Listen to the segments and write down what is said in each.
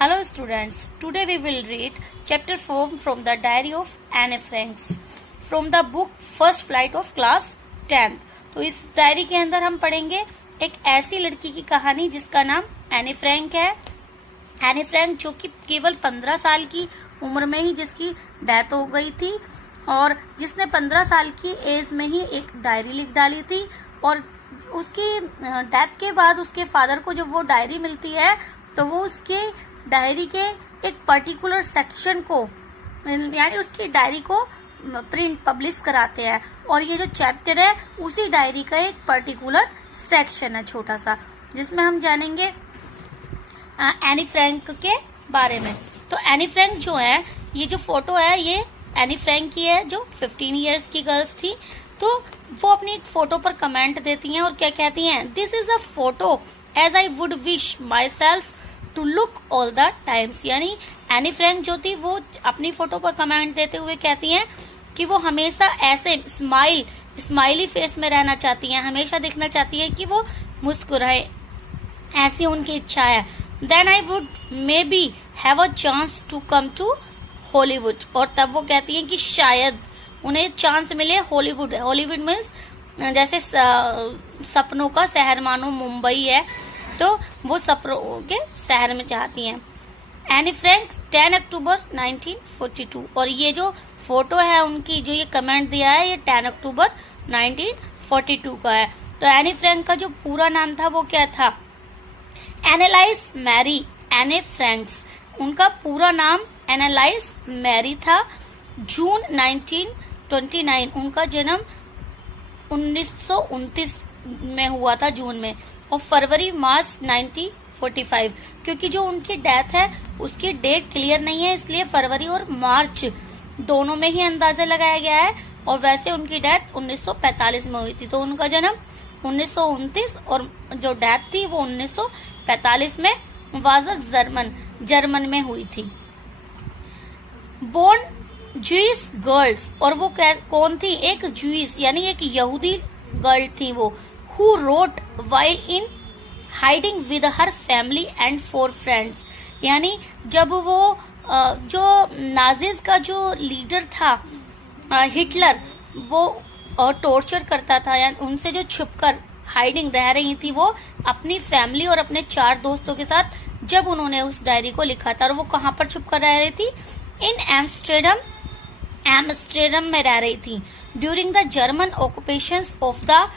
Hello students, today we will read chapter 4 from the diary of Anne Frank from the book First Flight of Class 10th। तो इस diary के अंदर हम पढ़ेंगे एक ऐसी लड़की की कहानी जिसका नाम एनी फ्रैंक है। एनी फ्रैंक जो कि केवल 15 साल की उम्र में ही जिसकी डेथ हो गई थी और जिसने 15 साल की एज में ही एक डायरी लिख डाली थी और उसकी डेथ के बाद उसके फादर को जब वो डायरी मिलती है तो वो उसके डायरी के एक पर्टिकुलर सेक्शन को यानी उसकी डायरी को प्रिंट पब्लिश कराते हैं और ये जो चैप्टर है उसी डायरी का एक पर्टिकुलर सेक्शन है छोटा सा जिसमें हम जानेंगे एनी फ्रैंक के बारे में। तो एनी फ्रैंक जो है ये जो फोटो है ये एनी फ्रैंक की है जो 15 इयर्स की गर्ल्स थी। तो वो अपनी एक फोटो पर कमेंट देती हैं और क्या कहती हैं, this is a photo as I would wish myself to look all the times. यानी एनी फ्रैंक जो थी वो अपनी फोटो पर कमेंट देते हुए कहती हैं कि वो हमेशा ऐसे स्माइली फेस में रहना चाहती हैं, हमेशा दिखना चाहती है कि वो मुस्कुराए, ऐसी उनकी इच्छा है। Then I would maybe have a chance to come to Hollywood. और तब वो कहती हैं कि शायद उन्हें चांस मिले हॉलीवुड। हॉलीवुड मीन्स जैसे सपनों का शहर मानो मुंबई है तो वो सपनों के शहर में चाहती हैं। एनी फ्रैंक 10 अक्टूबर 1942 और ये जो फोटो है उनकी जो ये कमेंट दिया है ये 10 अक्टूबर 1942 का है। तो एनी फ्रैंक का जो पूरा नाम था वो क्या था, एनालाइज मैरी एनी फ्रैंक्स। उनका पूरा नाम एनालाइज मैरी था। जून 1929 उनका जन्म 1929 में हुआ था जून में और फरवरी मार्च 1945। क्योंकि जो उनकी डेथ है उसकी डेट क्लियर नहीं है इसलिए फरवरी और मार्च दोनों में ही अंदाजा लगाया गया है और वैसे उनकी डेथ 1945 में हुई थी। तो उनका जन्म 1929 और जो डेथ थी वो 1945 में वाजा जर्मन में हुई थी। बोर्न जूइश गर्ल्स और वो कौन थी, एक जूइश यानी एक यहूदी गर्ल थी वो, who wrote while in hiding with her family and 4 friends. यानी जब वो जो नाजिज का जो लीडर था हिटलर वो टॉर्चर करता था यानी उनसे जो छुपकर हाइडिंग रह रही थी वो अपनी फैमिली और अपने 4 दोस्तों के साथ जब उन्होंने उस डायरी को लिखा था और वो कहाँ पर छुपकर रह रही थी, इन एम्स्टर्डम में रह रही थी during the German occupation of the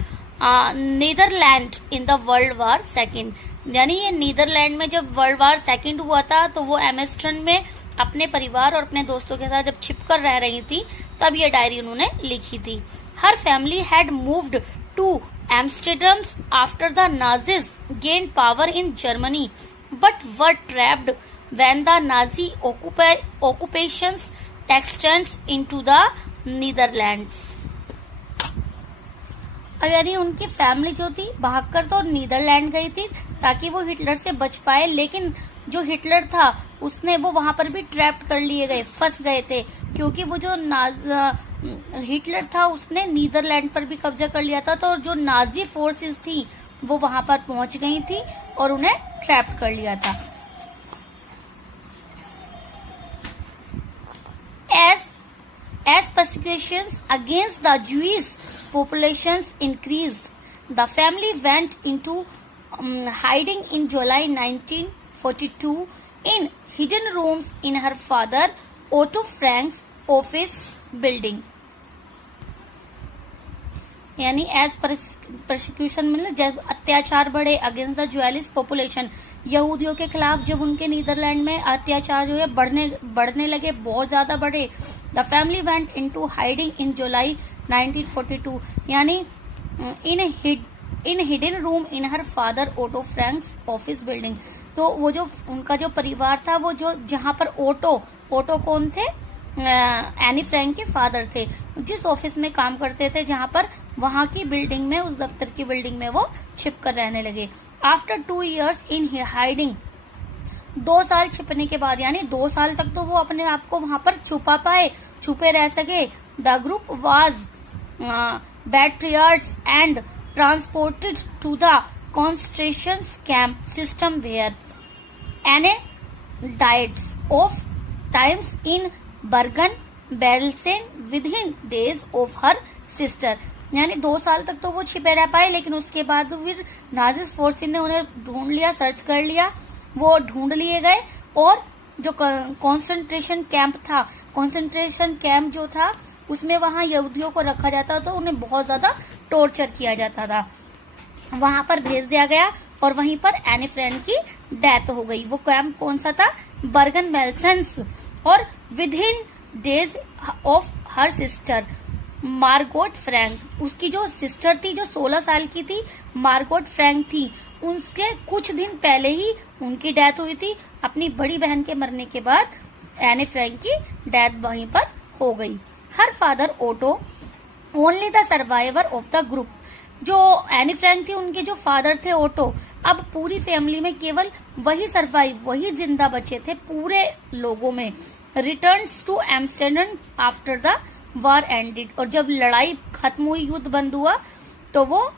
Netherland in the World War second. यानी ये नीदरलैंड में जब वर्ल्ड वार सेकेंड हुआ था तो वो एम्स्टर्डम में अपने परिवार और अपने दोस्तों के साथ जब छिपकर रह रही थी तब ये डायरी उन्होंने लिखी थी। Her family had moved to Amsterdam after the Nazis gain power in Germany but were trapped when the Nazi occupations extends into the Netherlands. यानी उनकी फैमिली जो थी भागकर तो नीदरलैंड गई थी ताकि वो हिटलर से बच पाए, लेकिन जो हिटलर था उसने वो वहां पर भी ट्रैप्ड कर लिए गए, फंस गए थे क्योंकि वो जो हिटलर था उसने नीदरलैंड पर भी कब्जा कर लिया था। तो जो नाजी फोर्सेस थी वो वहां पर पहुंच गई थी और उन्हें ट्रैप्ड कर लिया था। As persecutions against the Jewish populations increased, the family went into hiding in July 1942 in hidden rooms in her father Otto Frank's office building। यानी एज परसिक्यूशन मतलब जब अत्याचार बढ़े अगेंस्ट द ज्वेलिश पॉपुलेशन, यहूदियों के खिलाफ जब उनके नीदरलैंड में अत्याचार जो है बढ़ने लगे, बहुत ज्यादा बढ़े। The family went into hiding in July 1942 यानी in hidden room in her father Otto Frank's office building. तो वो जो उनका जो परिवार था वो जो जहां पर ओटो कौन थे, एनी फ्रैंक के फादर थे, जिस ऑफिस में काम करते थे जहां पर वहां की बिल्डिंग में उस दफ्तर की बिल्डिंग में वो छिप कर रहने लगे। आफ्टर 2 years इन हाइडिंग 2 साल छिपने के बाद यानी 2 साल तक तो वो अपने आप को वहां पर छुपे रह सके। The group was betrayed and transported to the concentration camp system where Anne died of typhus in Bergen Belsen within days of her sister. यानी 2 साल तक तो वो छिपे रह पाए, लेकिन उसके बाद फिर नाजिस फोर्सेस ने उन्हें ढूंढ लिया, सर्च कर लिया, वो ढूंढ लिए गए और जो कंसंट्रेशन कैंप था, कंसंट्रेशन कैंप जो था उसमें वहां यहूदियों को रखा जाता तो उन्हें बहुत ज्यादा टॉर्चर किया जाता था, वहां पर भेज दिया गया और वहीं पर एनी फ्रैंक की डेथ हो गई। वो कैंप कौन सा था? बर्गन बेल्सेंस। और with in days of her sister Margot Frank, उसकी जो सिस्टर थी जो 16 साल की थी, मार्गोट फ्रैंक थी, उसके कुछ दिन पहले ही उनकी डेथ हुई थी। अपनी बड़ी बहन के मरने के बाद एनी फ्रैंक की डेथ वहीं पर हो गई। Her father Otto only the survivor of the group. जो एनी फ्रैंक थी उनके जो फादर थे ओटो, अब पूरी फैमिली में केवल वही सर्वाइव, वही जिंदा बचे थे पूरे लोगों में। Returns to Amsterdam after the war ended, और जब लड़ाई खत्म हुई, युद्ध बंद हुआ, तो वो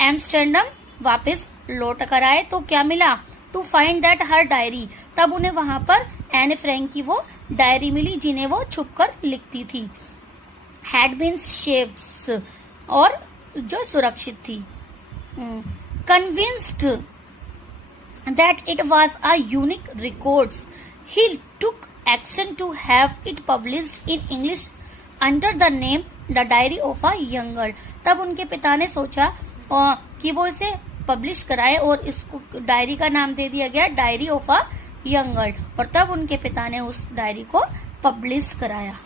एम्स्टर्डम वापस लौट कर आए। तो क्या मिला? To find that her diary, तब उन्हें वहां पर एनी फ्रैंक की वो डायरी मिली जिन्हें वो छुपकर लिखती थी। हैड बीन सेव्ड, और जो सुरक्षित थी। Convinced that it was a unique records, he took action to have it published in English under the name the diary of a young girl. तब उनके पिता ने सोचा कि वो इसे पब्लिश कराए और इसको डायरी का नाम दे दिया गया diary of a young girl, और तब उनके पिता ने उस डायरी को पब्लिश कराया।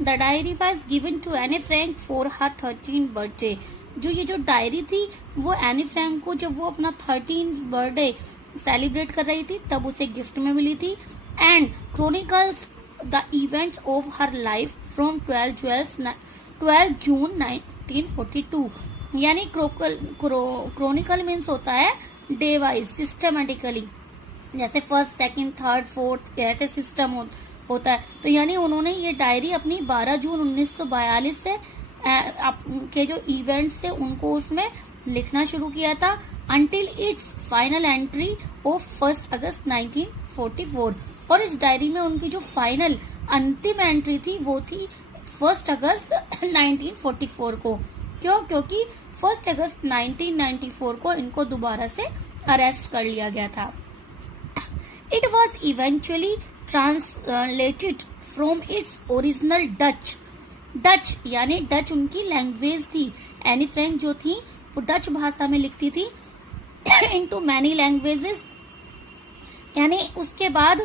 The diary was given to Anne Frank for her 13th birthday. जो डायरी थी वो एनी फ्रैंक को जब वो अपना 13th बर्थडे सेलिब्रेट कर रही थी तब उसे गिफ्ट में मिली थी। And chronicles the events of her life from 12 जून 1942। यानी क्रॉनिकल मीन्स होता है डे वाइज, सिस्टमेटिकली, जैसे 1st, 2nd, 3rd, 4th ऐसे सिस्टम होता है। तो यानी उन्होंने ये डायरी अपनी 12 जून 1942 से के जो इवेंट्स थे उनको उसमें लिखना शुरू किया था, until it's final entry of 1 अगस्त 1944। और इस डायरी में उनकी जो फाइनल अंतिम एंट्री थी वो थी 1 अगस्त 1944 को। क्यों? क्योंकि 1 अगस्त 1994 को इनको दोबारा से अरेस्ट कर लिया गया था। It was eventually translated from its original Dutch, यानी डच उनकी लैंग्वेज थी। एनी फ्रैंक जो थी वो डच भाषा में लिखती थी इनटू मैनी लैंग्वेजेस। यानी उसके बाद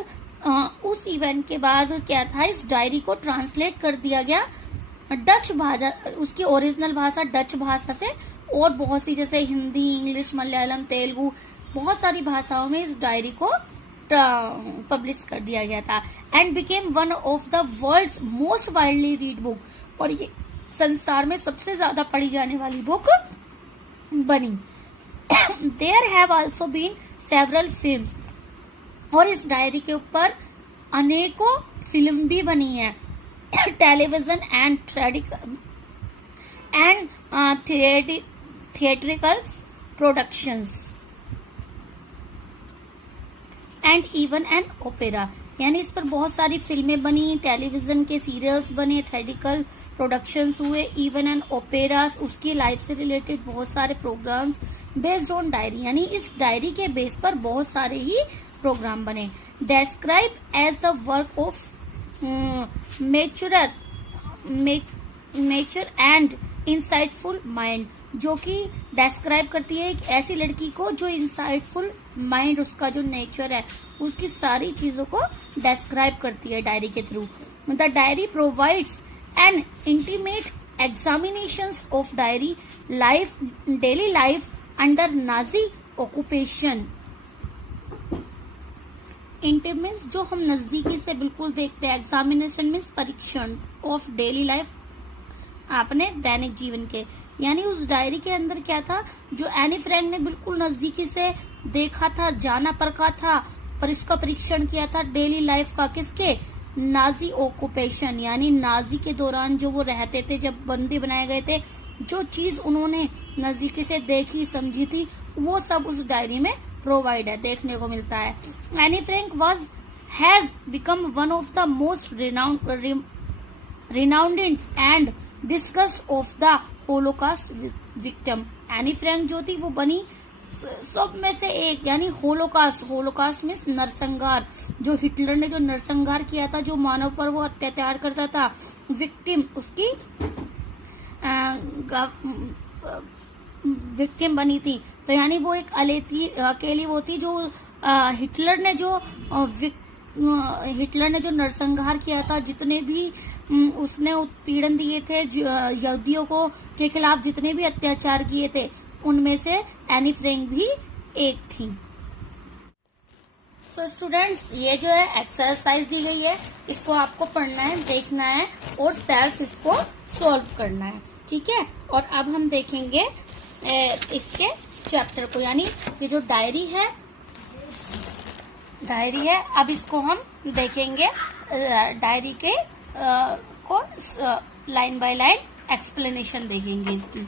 उस इवेंट के बाद क्या था, इस डायरी को ट्रांसलेट कर दिया गया डच भाषा, उसकी ओरिजिनल भाषा डच भाषा से, और बहुत सी जैसे हिंदी, इंग्लिश, मलयालम, तेलुगु, बहुत सारी भाषाओं में इस डायरी को पब्लिश कर दिया गया था। And became one of the world's most widely read book, और ये संसार में सबसे ज्यादा पढ़ी जाने वाली बुक बनी। There have also been several films, और इस डायरी के ऊपर अनेकों फिल्म भी बनी है। Television and theatrical productions and even an opera, यानी इस पर बहुत सारी फिल्में बनी, टेलीविजन के सीरियल्स बने, थिएट्रिकल प्रोडक्शंस हुए, इवन एन ओपेरास, उसकी लाइफ से रिलेटेड बहुत सारे प्रोग्राम्स बेस्ड ऑन डायरी, यानी इस डायरी के बेस पर बहुत सारे ही प्रोग्राम बने। Describe as the work of mature and insightful mind, जो कि डेस्क्राइब करती है एक ऐसी लड़की को जो इंसाइटफुल माइंड, उसका जो नेचर है, उसकी सारी चीजों को डेस्क्राइब करती है डायरी के through. The diary provides N intimate examinations of diary life, daily life under Nazi occupation. Intimate जो हम नजदीकी से बिल्कुल देखते हैं, एग्जामिनेशन मीन्स परीक्षण ऑफ डेली लाइफ, आपने दैनिक जीवन के, यानी उस डायरी के अंदर क्या था जो एनी फ्रैंक ने बिल्कुल नजदीकी से देखा था, जाना परखा था, पर इसका परीक्षण किया था डेली लाइफ का। किसके? नाजी ऑक्यूपेशन, यानी नाजी के दौरान जो वो रहते थे, जब बंदी बनाए गए थे, जो चीज उन्होंने नजदीकी से देखी समझी थी वो सब उस डायरी में प्रोवाइड है, देखने को मिलता है। Anne Frank has become one of the most renowned and discussed of the Holocaust victim। Any Frank जो थी वो बनी सब में से एक, यानी होलोकास्ट में नरसंहार, जो हिटलर ने जो नरसंहार किया था, जो मानव पर वो अत्याचार करता था, विक्टिम उसकी विक्टिम बनी थी। तो यानी वो एक अकेली वो थी जो हिटलर ने जो नरसंहार किया था, जितने भी उसने उत्पीड़न दिए थे यहूदियों को के खिलाफ, जितने भी अत्याचार किए थे, उनमें से एनी फ्रैंक भी एक थी। तो स्टूडेंट्स, ये जो है एक्सरसाइज दी गई है, इसको आपको पढ़ना है, देखना है और सेल्फ इसको सॉल्व करना है, ठीक है। और अब हम देखेंगे इसके चैप्टर को, यानी ये जो डायरी है, अब इसको हम देखेंगे, डायरी के को लाइन बाय लाइन एक्सप्लेनेशन देखेंगे इसकी।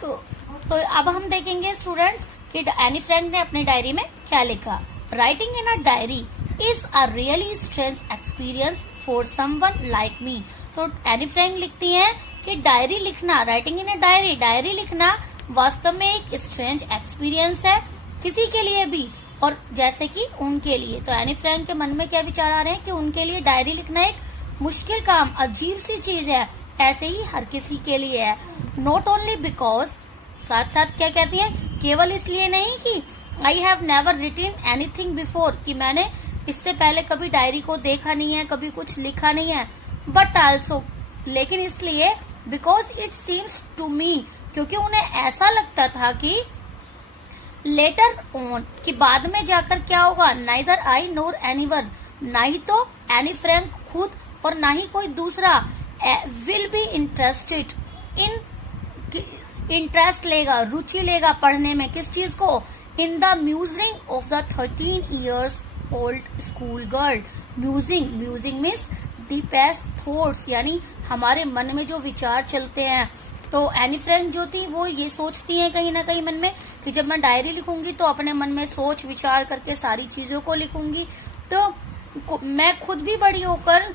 तो अब हम देखेंगे स्टूडेंट्स कि एनी फ्रैंक ने अपनी डायरी में क्या लिखा। Writing in a diary is a really strange experience for someone like me. तो एनी फ्रैंक लिखती हैं कि डायरी लिखना, राइटिंग इन अ डायरी लिखना वास्तव में एक स्ट्रेंज एक्सपीरियंस है किसी के लिए भी, और जैसे कि उनके लिए। तो एनी फ्रैंक के मन में क्या विचार आ रहे हैं कि उनके लिए डायरी लिखना एक मुश्किल काम, अजीब सी चीज है, ऐसे ही हर किसी के लिए है। नॉट ओनली बिकॉज, साथ साथ क्या कहती है, केवल इसलिए नहीं कि I have never written anything before, कि मैंने इससे पहले कभी डायरी को देखा नहीं है, कभी कुछ लिखा नहीं है, बट आल्सो, लेकिन इसलिए because it seems to me, क्योंकि उन्हें ऐसा लगता था कि लेटर ऑन, कि बाद में जाकर क्या होगा, नाइदर आई नोर एनीवन, ना ही तो एनी फ्रैंक खुद और ना ही कोई दूसरा will be interested in, interest लेगा, रुचि लेगा पढ़ने में, किस चीज को, in the musing of the 13 years old school girl. Musing means deepest thoughts, यानी हमारे मन में जो विचार चलते हैं। तो एनी फ्रैंक जो थी वो ये सोचती हैं कहीं ना कहीं मन में कि जब मैं डायरी लिखूंगी तो अपने मन में सोच विचार करके सारी चीजों को लिखूंगी, तो मैं खुद भी बड़ी होकर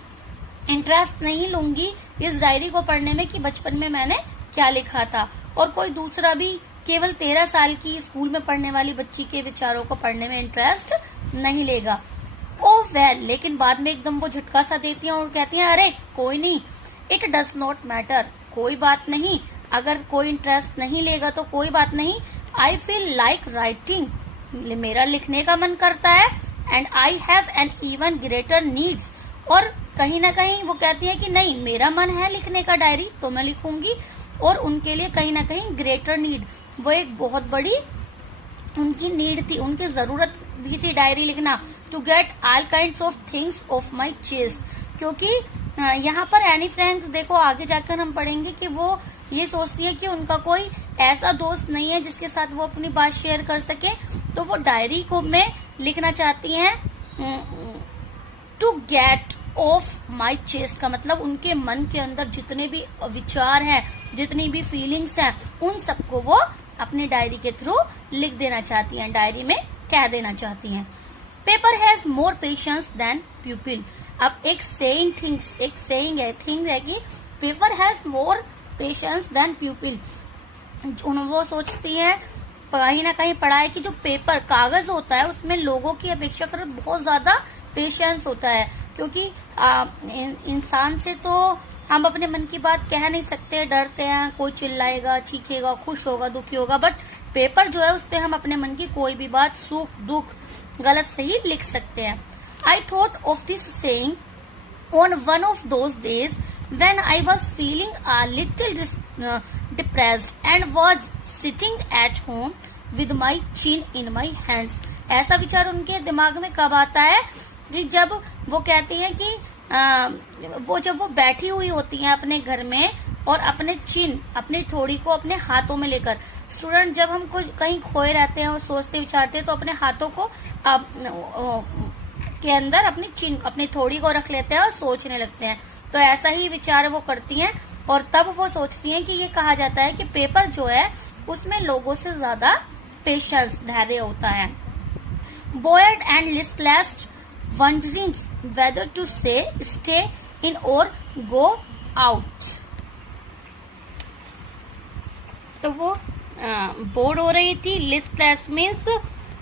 इंटरेस्ट नहीं लूंगी इस डायरी को पढ़ने में कि बचपन में मैंने क्या लिखा था, और कोई दूसरा भी केवल 13 साल की स्कूल में पढ़ने वाली बच्ची के विचारों को पढ़ने में इंटरेस्ट नहीं लेगा। ओ वेल, लेकिन बाद में एकदम वो झटका सा देती हैं और कहती हैं अरे कोई नहीं, इट डज नॉट मैटर, कोई बात नहीं, अगर कोई इंटरेस्ट नहीं लेगा तो कोई बात नहीं। आई फील लाइक राइटिंग, मेरा लिखने का मन करता है, and I have an even greater needs, और कहीं ना कहीं वो कहती है कि नहीं, मेरा मन है लिखने का डायरी तो मैं लिखूंगी, और उनके लिए कहीं ना कहीं ग्रेटर नीड, वो एक बहुत बड़ी उनकी नीड थी, उनकी जरूरत भी थी डायरी लिखना, to get all kind of things off my chest. क्योंकि यहाँ पर एनी फ्रैंक, देखो आगे जाकर हम पढ़ेंगे कि वो ये सोचती है कि उनका कोई ऐसा दोस्त नहीं है जिसके साथ वो अपनी बात शेयर कर सके, तो वो डायरी को में लिखना चाहती हैं to get off my chest, का मतलब उनके मन के अंदर जितने भी विचार हैं, जितनी भी फीलिंग्स हैं, उन सबको वो अपनी डायरी के थ्रू लिख देना चाहती हैं, डायरी में कह देना चाहती हैं। Paper has more patience than pupil. अब एक सेइंग है कि paper has more patience than pupil. वो सोचती है कहीं ना कहीं पढ़ा है कि जो पेपर कागज होता है उसमें लोगों की अपेक्षा कर बहुत ज्यादा पेशेंस होता है, क्योंकि इंसान से तो हम अपने मन की बात कह नहीं सकते, डरते हैं, कोई चिल्लाएगा, चीखेगा, खुश होगा, दुखी होगा, बट पेपर जो है उस पे हम अपने मन की कोई भी बात, सुख दुख, गलत सही लिख सकते हैं। I thought of this saying on one of those days when I was feeling a little depressed and was sitting at home with my chin in my hands. ऐसा विचार उनके दिमाग में कब आता है कि जब वो कहती हैं कि जब वो बैठी हुई होती हैं अपने घर में और अपने चिन, अपनी थोड़ी को अपने हाथों में लेकर। स्टूडेंट, जब हम कहीं खोए रहते हैं और सोचते विचारते हैं तो अपने हाथों को के अंदर अपनी चिन, अपनी थोड़ी को रख लेते हैं और सोचने लगते हैं। तो ऐसा ही विचार वो करती हैं और तब वो सोचती हैं कि ये कहा जाता है कि पेपर जो है उसमें लोगों से ज्यादा पेशेंस, धैर्य होता है। Bored and listless wondering whether to say stay in or go out. तो वो बोर्ड हो रही थी, लिस्टलेस मीन्स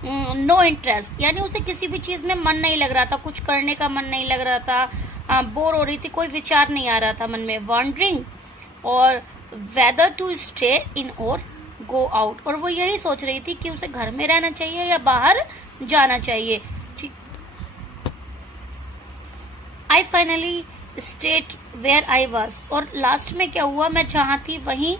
नो इंटरेस्ट, यानी उसे किसी भी चीज में मन नहीं लग रहा था, कुछ करने का मन नहीं लग रहा था, बोर हो रही थी, कोई विचार नहीं आ रहा था मन में। वॉन्डरिंग और weather to stay in or go out, और वो यही सोच रही थी कि उसे घर में रहना चाहिए या बाहर जाना चाहिए। I finally state where I was, और लास्ट में क्या हुआ, मैं जहां थी वहीं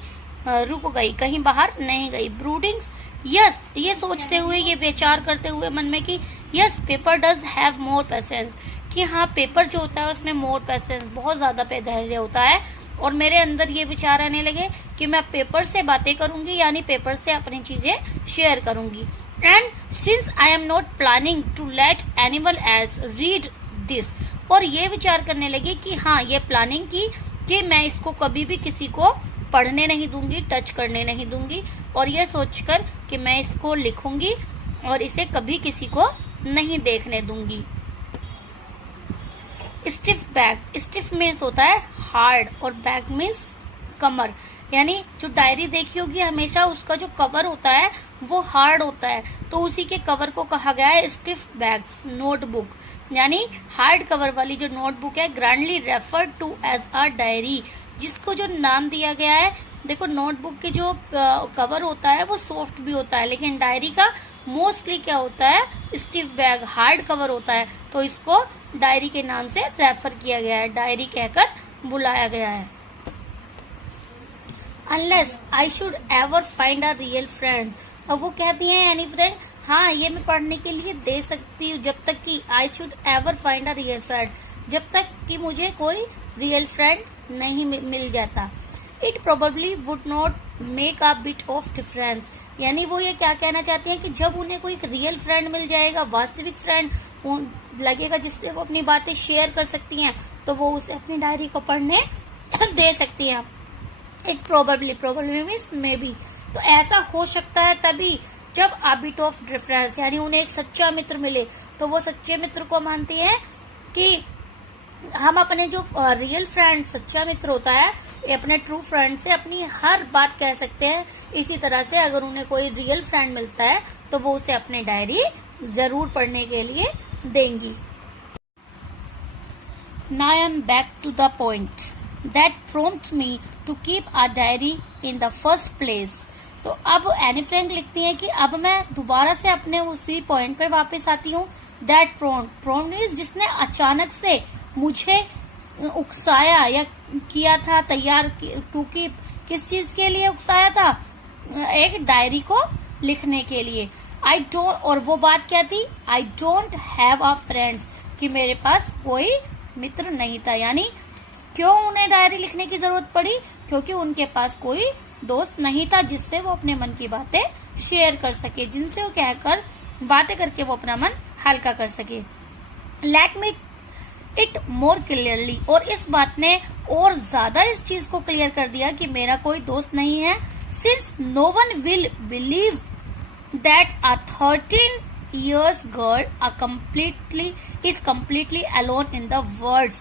रुक गई, कहीं बाहर नहीं गई। ब्रूडिंग, यस, ये सोचते हुए, ये विचार करते हुए मन में कि yes paper does have more patience, कि हाँ पेपर जो होता है उसमें मोर पेशेंस, बहुत ज्यादा धैर्य होता है। और मेरे अंदर ये विचार आने लगे कि मैं पेपर से बातें करूंगी, यानी पेपर से अपनी चीजें शेयर करूंगी। And since I am not planning to let anyone else read this, और ये विचार करने लगी कि हाँ ये प्लानिंग की कि मैं इसको कभी भी किसी को पढ़ने नहीं दूंगी, टच करने नहीं दूंगी, और ये सोचकर कि मैं इसको लिखूंगी और इसे कभी किसी को नहीं देखने दूंगी। स्टिफ बैग, स्टिफ मीन्स होता है हार्ड और बैग मीन्स कमर, यानी जो डायरी देखी होगी हमेशा उसका जो कवर होता है वो हार्ड होता है, तो उसी के कवर को कहा गया है स्टिफ बैग नोटबुक, यानी हार्ड कवर वाली जो नोटबुक है। Grandly referred to as a diary, जिसको जो नाम दिया गया है, देखो नोटबुक के जो कवर होता है वो सॉफ्ट भी होता है, लेकिन डायरी का मोस्टली क्या होता है, स्टिफ बैग हार्ड कवर होता है, तो इसको डायरी के नाम से रेफर किया गया है, डायरी कहकर बुलाया गया है। Unless I should ever find a real friend, अब वो कहती हैं एनी फ्रेंड, हाँ ये मैं पढ़ने के लिए दे सकती हूँ, जब तक कि I should ever find a real friend, जब तक कि मुझे कोई रियल फ्रेंड नहीं मिल जाता। It probably would not make a bit of difference, यानी वो ये क्या कहना चाहते हैं कि जब उन्हें कोई रियल फ्रेंड मिल जाएगा, वास्तविक फ्रेंड लगेगा जिससे वो अपनी बातें शेयर कर सकती हैं, तो वो उसे अपनी डायरी को पढ़ने दे सकती हैं। It probably, probably means may be, तो ऐसा हो सकता है तभी जब अ बिट ऑफ डिफरेंस, यानी उन्हें एक सच्चा मित्र मिले, तो वो सच्चे मित्र को मानती है कि हम अपने जो रियल फ्रेंड, सच्चा मित्र होता है, अपने ट्रू फ्रेंड से अपनी हर बात कह सकते हैं। इसी तरह से अगर उन्हें कोई रियल फ्रेंड मिलता है तो वो उसे अपनी डायरी जरूर पढ़ने के लिए देंगी। Now I am back to the point that prompts me to keep a diary in the first place. तो अब एनी फ्रैंक लिखती हैं कि अब मैं दोबारा से अपने उसी पॉइंट पर वापस आती हूँ। दैट प्रोम्प्ट मीन्स जिसने अचानक से मुझे उकसाया या किया था, तैयार टू कीप, किस चीज के लिए उकसाया था, एक डायरी को लिखने के लिए। आई डोंट, और वो बात क्या थी, I don't have a friends, कि मेरे पास कोई मित्र नहीं था, यानी क्यों उन्हें डायरी लिखने की जरूरत पड़ी, क्योंकि उनके पास कोई दोस्त नहीं था जिससे वो अपने मन की बातें शेयर कर सके, जिनसे वो कहकर बातें करके वो अपना मन हल्का कर सके। Let me it more clearly, और इस बात ने और ज्यादा इस चीज को क्लियर कर दिया कि मेरा कोई दोस्त नहीं है। Since no one will believe that a 13 years girl is completely alone in the world,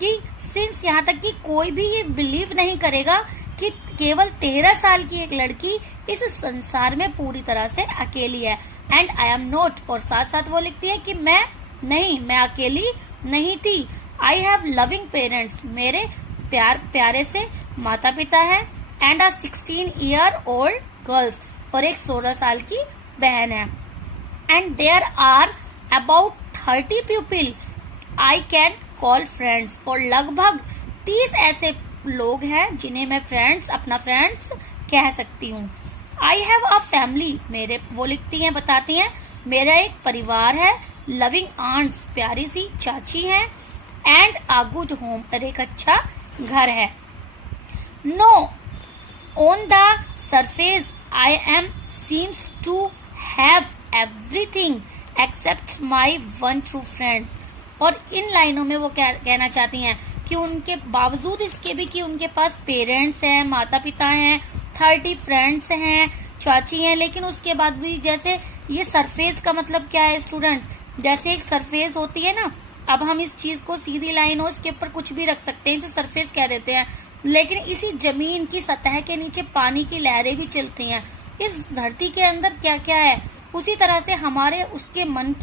कि सिंस यहाँ तक कि कोई भी ये बिलीव नहीं करेगा कि केवल 13 साल की एक लड़की इस संसार में पूरी तरह से अकेली है। एंड आई एम नॉट, और साथ साथ वो लिखती है कि मैं अकेली नहीं थी। आई हैव लविंग पेरेंट्स, मेरे प्यारे से माता पिता है। And a 16 year old girls, और एक 16 साल की बहन है। And there are about 30 people I can call friends, और लगभग 30 ऐसे लोग हैं जिन्हें मैं अपना फ्रेंड्स कह सकती हूँ। आई हैव अ फैमिली, मेरे, वो लिखती हैं, बताती हैं, मेरा एक परिवार है। लविंग आंट्स, प्यारी सी चाची है। एंड अ गुड होम, और एक अच्छा घर है। No, on the surface I am seems to have everything except my one true friends, और इन लाइनों में वो कहना चाहती हैं कि उनके बावजूद इसके भी कि उनके पास पेरेंट्स हैं, माता पिता हैं, 30 फ्रेंड्स हैं, चाची हैं, लेकिन उसके बाद भी जैसे ये सरफेस का मतलब क्या है स्टूडेंट्स, जैसे एक सरफेस होती है ना, अब हम इस चीज को सीधी लाइन हो इसके ऊपर कुछ भी रख सकते हैं, इसे सरफेस कह देते हैं, लेकिन इसी जमीन की सतह के नीचे पानी की लहरें भी चलती हैं। इस धरती के अंदर क्या क्या है, उसी तरह से हमारे उसके मन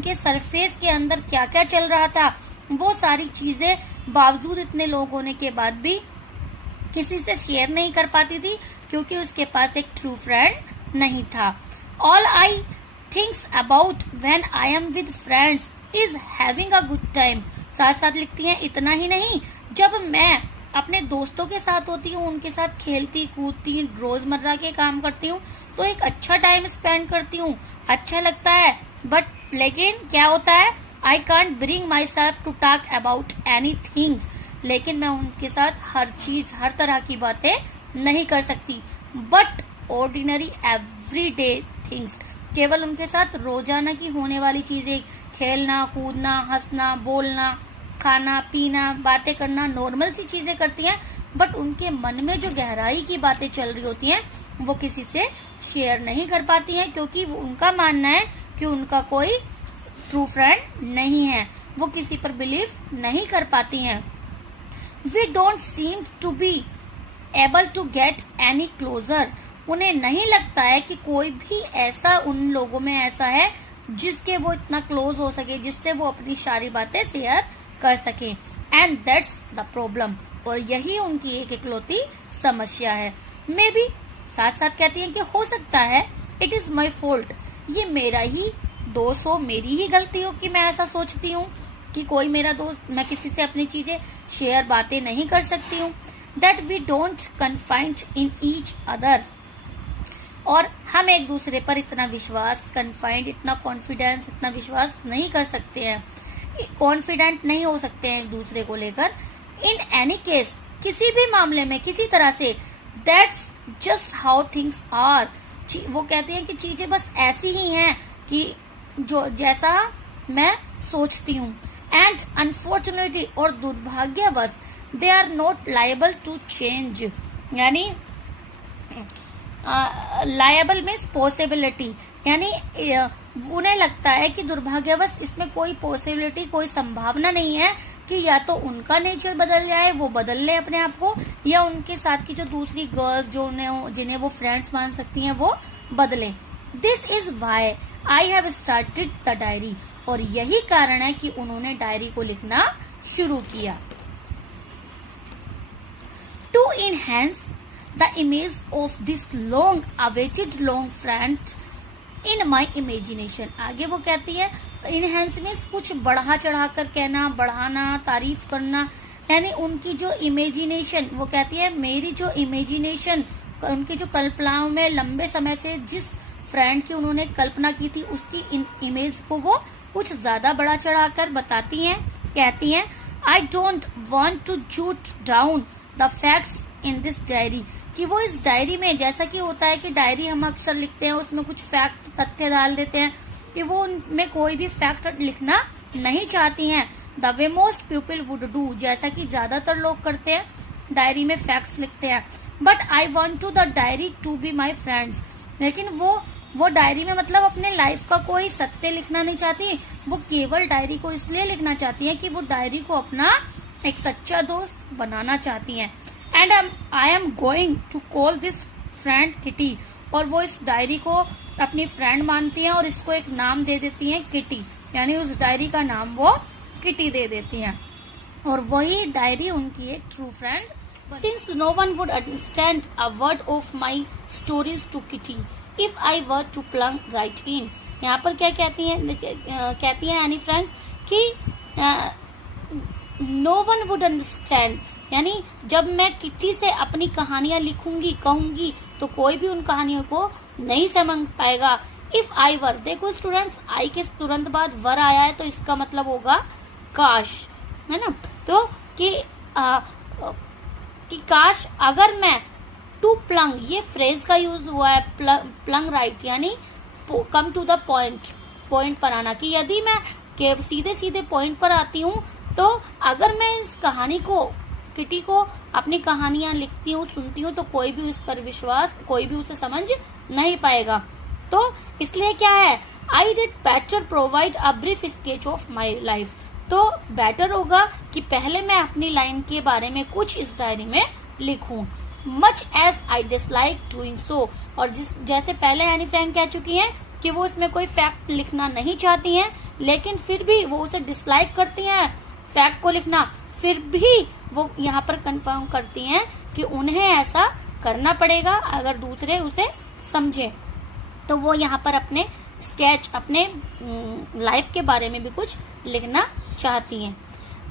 के सरफेस के अंदर क्या क्या चल रहा था, वो सारी चीजें बावजूद इतने लोग होने के बाद भी किसी से शेयर नहीं कर पाती थी, क्योंकि उसके पास एक ट्रू फ्रेंड नहीं था। All I thinks about when I am with friends is having a good time. साथ साथ लिखती हैं, इतना ही नहीं, जब मैं अपने दोस्तों के साथ होती हूँ, उनके साथ खेलती कूदती, रोजमर्रा के काम करती हूँ, तो एक अच्छा टाइम स्पेंड करती हूँ, अच्छा लगता है। बट लेकिन क्या होता है, I can't bring myself to talk about any things, लेकिन मैं उनके साथ हर चीज, हर तरह की बातें नहीं कर सकती। बट ऑर्डिनरी एवरीडे थिंग्स, केवल उनके साथ रोजाना की होने वाली चीजें, खेलना कूदना, हंसना बोलना, खाना पीना, बातें करना, नॉर्मल सी चीजें करती हैं। बट उनके मन में जो गहराई की बातें चल रही होती हैं वो किसी से शेयर नहीं कर पाती हैं, क्योंकि उनका मानना है कि उनका कोई ट्रू फ्रेंड नहीं है, वो किसी पर बिलीव नहीं कर पाती हैं। We don't seem to be able to get any closer, उन्हें नहीं लगता है कि कोई भी ऐसा उन लोगों में ऐसा है जिसके वो इतना क्लोज हो सके, जिससे वो अपनी सारी बातें शेयर कर सके। एंड दैट्स द प्रॉब्लम, और यही उनकी एक इकलौती समस्या है। मे बी, साथ साथ कहती हैं कि हो सकता है, इट इज माई फॉल्ट, ये मेरा ही दोष हो, मेरी ही गलती हो कि मैं ऐसा सोचती हूँ कि कोई मेरा दोस्त, मैं किसी से अपनी चीजें शेयर, बातें नहीं कर सकती हूँ। That we don't confide in each other, और हम एक दूसरे पर इतना विश्वास, कन्फाइंड, इतना कॉन्फिडेंस, इतना विश्वास नहीं कर सकते हैं, कॉन्फिडेंट नहीं हो सकते हैं एक दूसरे को लेकर। इन एनी केस, किसी भी मामले में, किसी तरह से, that's just how things are, वो कहते हैं कि चीजें बस ऐसी ही हैं कि जो जैसा मैं सोचती हूँ। एंड अनफॉर्चुनेटली, और दुर्भाग्यवश, they are not liable to change, यानी लायबल मीन्स पॉसिबिलिटी, यानी उन्हें लगता है कि दुर्भाग्यवश इसमें कोई पॉसिबिलिटी, कोई संभावना नहीं है कि या तो उनका नेचर बदल जाए, वो बदल ले अपने आप को, या उनके साथ की जो दूसरी गर्ल्स जो जिन्हें वो फ्रेंड्स मान सकती हैं वो बदले। This is why I have started the diary, और यही कारण है कि उन्होंने डायरी को लिखना शुरू किया। To enhance the image of this long awaited long friend in my imagination, आगे वो कहती है इनहेंस मीन्स कुछ बढ़ा चढ़ा कर कहना, बढ़ाना, तारीफ करना, यानी उनकी जो इमेजिनेशन, वो कहती है मेरी जो इमेजिनेशन, उनकी जो कल्पनाओं में लंबे समय से जिस फ्रेंड की उन्होंने कल्पना की थी, उसकी इमेज को वो कुछ ज्यादा बढ़ा चढ़ा कर बताती हैं, कहती हैं। I don't want to jot down the facts in this diary, कि वो इस डायरी में, जैसा कि होता है कि डायरी हम अक्सर लिखते हैं, उसमें कुछ फैक्ट, तथ्य डाल देते हैं, कि वो उनमें कोई भी फैक्ट लिखना नहीं चाहती हैं। The way most people would do, जैसा कि ज्यादातर लोग करते हैं, डायरी में फैक्ट्स लिखते हैं। But I want to the diary to be my friends, लेकिन वो डायरी में मतलब अपने लाइफ का कोई सत्य लिखना नहीं चाहती, वो केवल डायरी को इसलिए लिखना चाहती है कि वो डायरी को अपना एक सच्चा दोस्त बनाना चाहती हैं। And I am going to call this friend Kitty, और वो इस डायरी को अपनी फ्रेंड मानती हैं और इसको एक नाम दे देती हैं किटी, यानी उस डायरी का नाम वो किटी दे देती हैं, और वही डायरी उनकी एक true friend. Since no one would understand a word of my stories to Kitty if I were to plunge right in, यहाँ पर क्या कहती है एनी फ्रेंड कि नो वन वुड अंडरस्टैंड, यानी जब मैं किटी से अपनी कहानियां लिखूंगी, कहूंगी, तो कोई भी उन कहानियों को नहीं समझ पाएगा। इफ आई वर, देखो स्टूडेंट्स, आई के तुरंत बाद वर आया है, तो इसका मतलब होगा काश, है ना। तो कि काश अगर मैं, टू प्लंग, ये फ्रेज का यूज हुआ है, प्लंग राइट, यानी come to the point, point पर आना, कि यदि मैं सीधे सीधे पॉइंट पर आती हूँ तो अगर मैं इस कहानी को, किटी को अपनी कहानियां लिखती हूँ, सुनती हूँ, तो कोई भी उस पर विश्वास, कोई भी उसे समझ नहीं पाएगा। तो इसलिए क्या है, I did better provide a brief sketch of my life. तो बेटर होगा कि पहले मैं अपनी लाइन के बारे में कुछ इस डायरी में लिखूं। Much as I dislike doing so, और जैसे पहले एनी फ्रैंक कह चुकी हैं कि वो इसमें कोई फैक्ट लिखना नहीं चाहती हैं, लेकिन फिर भी वो उसे डिसलाइक करती हैं फैक्ट को लिखना, फिर भी वो यहाँ पर कंफर्म करती हैं कि उन्हें ऐसा करना पड़ेगा अगर दूसरे उसे समझे। तो वो यहाँ पर अपने स्केच, अपने लाइफ के बारे में भी कुछ लिखना चाहती हैं।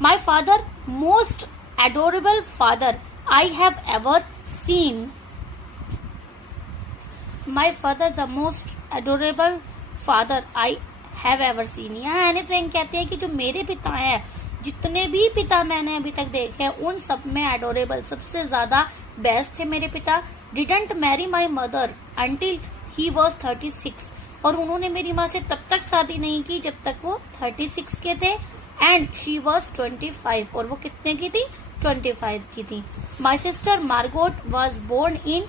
My father most adorable father I have ever seen. My father the most adorable father I have ever seen. यहाँ एनी फ्रैंक कहते हैं कि जो मेरे पिता हैं, जितने भी पिता मैंने अभी तक देखे, उन सब में एडोरेबल, सबसे ज्यादा बेस्ट थे मेरे पिता। Didn't marry my mother until he was 36, और उन्होंने मेरी माँ से तब तक शादी नहीं की जब तक वो 36 के थे। एंड शी वॉज 25, और वो कितने की थी, 25 की थी। My sister Margot was born in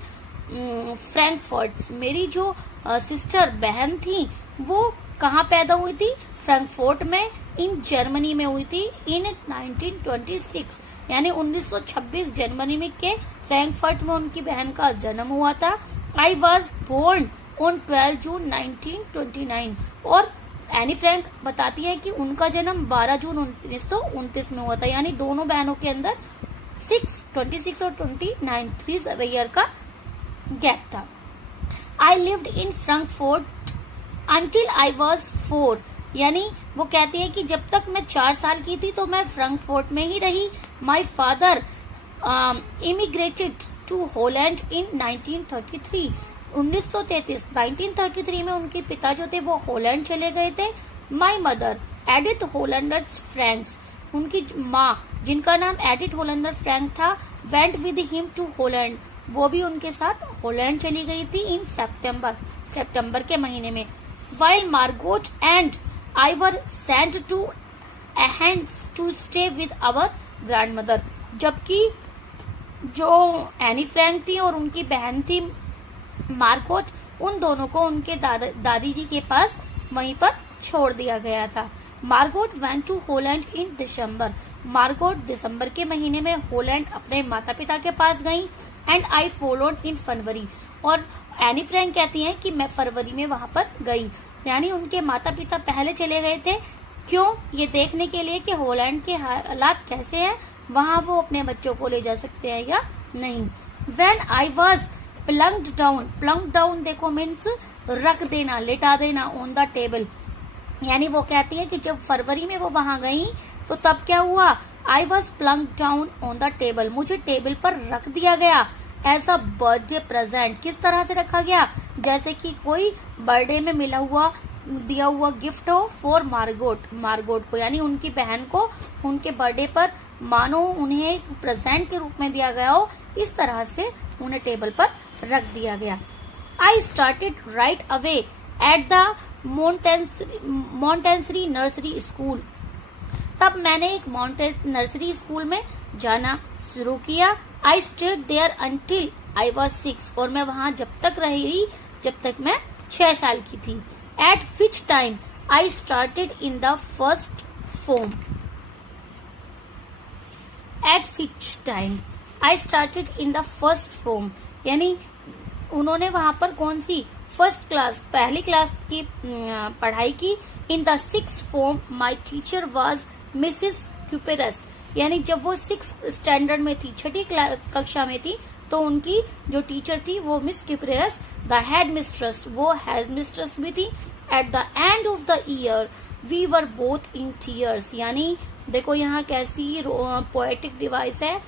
Frankfurt. मेरी जो सिस्टर बहन थी वो कहाँ पैदा हुई थी, फ्रैंकफर्ट में, इन जर्मनी में हुई थी, इन 1926, यानी 1926 जर्मनी में के फ्रैंकफर्ट में उनकी बहन का जन्म हुआ था। आई वॉज बोर्न ऑन 12 जून 1929, और एनी फ्रैंक बताती है कि उनका जन्म 12 जून 1929 में हुआ था, यानी दोनों बहनों के अंदर 26 और 29 3 ईयर का गैप था। I lived in Frankfurt until I was 4, यानी वो कहती है कि जब तक मैं 4 साल की थी तो मैं फ्रैंकफर्ट में ही रही। My father immigrated to Holland in 1933। 1933 में उनके पिता जो थे वो हॉलैंड चले गए थे। My mother Edith Hollander Franks, उनकी माँ जिनका नाम एडिथ होलैंडर फ्रैंक था, went with him to Holland, वो भी उनके साथ हॉलैंड चली गई थी इन सितंबर के महीने में। While Margot and I were sent to Athens to stay with our grandmother, जबकि जो एनी फ्रैंक थी और उनकी बहन थी मार्गोट, उन दोनों को उनके दादी जी के पास वहीं पर छोड़ दिया गया था। Margot went to Holland in December, Margot दिसंबर के महीने में हॉलैंड अपने माता पिता के पास गई। एंड आई फॉलोड इन फरवरी, और एनी फ्रैंक कहती हैं कि मैं फरवरी में वहां पर गई, यानी उनके माता पिता पहले चले गए थे। क्यों? ये देखने के लिए कि हॉलैंड के हालात कैसे हैं, वहां वो अपने बच्चों को ले जा सकते हैं या नहीं। व्हेन आई वाज प्लंक्ड डाउन देखो मीन्स रख देना, लेटा देना, ऑन द टेबल, यानी वो कहती है कि जब फरवरी में वो वहां गई तो तब क्या हुआ, I was plunked down on the table, मुझे टेबल पर रख दिया गया एज अ बर्थडे प्रेजेंट। किस तरह से रखा गया, जैसे कि कोई बर्थडे में दिया हुआ गिफ्ट हो फॉर मार्गोट को, यानी उनकी बहन को उनके बर्थडे पर मानो उन्हें एक प्रेजेंट के रूप में दिया गया हो, इस तरह से उन्हें टेबल पर रख दिया गया। I started right away at the Montessori nursery school, तब मैंने एक नर्सरी स्कूल में जाना शुरू किया। I stayed there until I was 6, और मैं वहां जब तक रही जब तक मैं 6 साल की थी। At which time I started in the first form, at which time I started in the first form, यानी उन्होंने वहां पर कौन सी फर्स्ट क्लास, पहली क्लास की पढ़ाई की। In the 6th form my teacher was Mrs Kuperus, यानी जब वो 6th स्टैंडर्ड में थी, 6ठी कक्षा में थी, तो उनकी जो टीचर थी वो Miss Kuperus. The headmistress, वो हेड मिस्ट्रेस भी थी। At the end of the year we were both in tears, यानी देखो यहाँ कैसी पोएटिक डिवाइस है।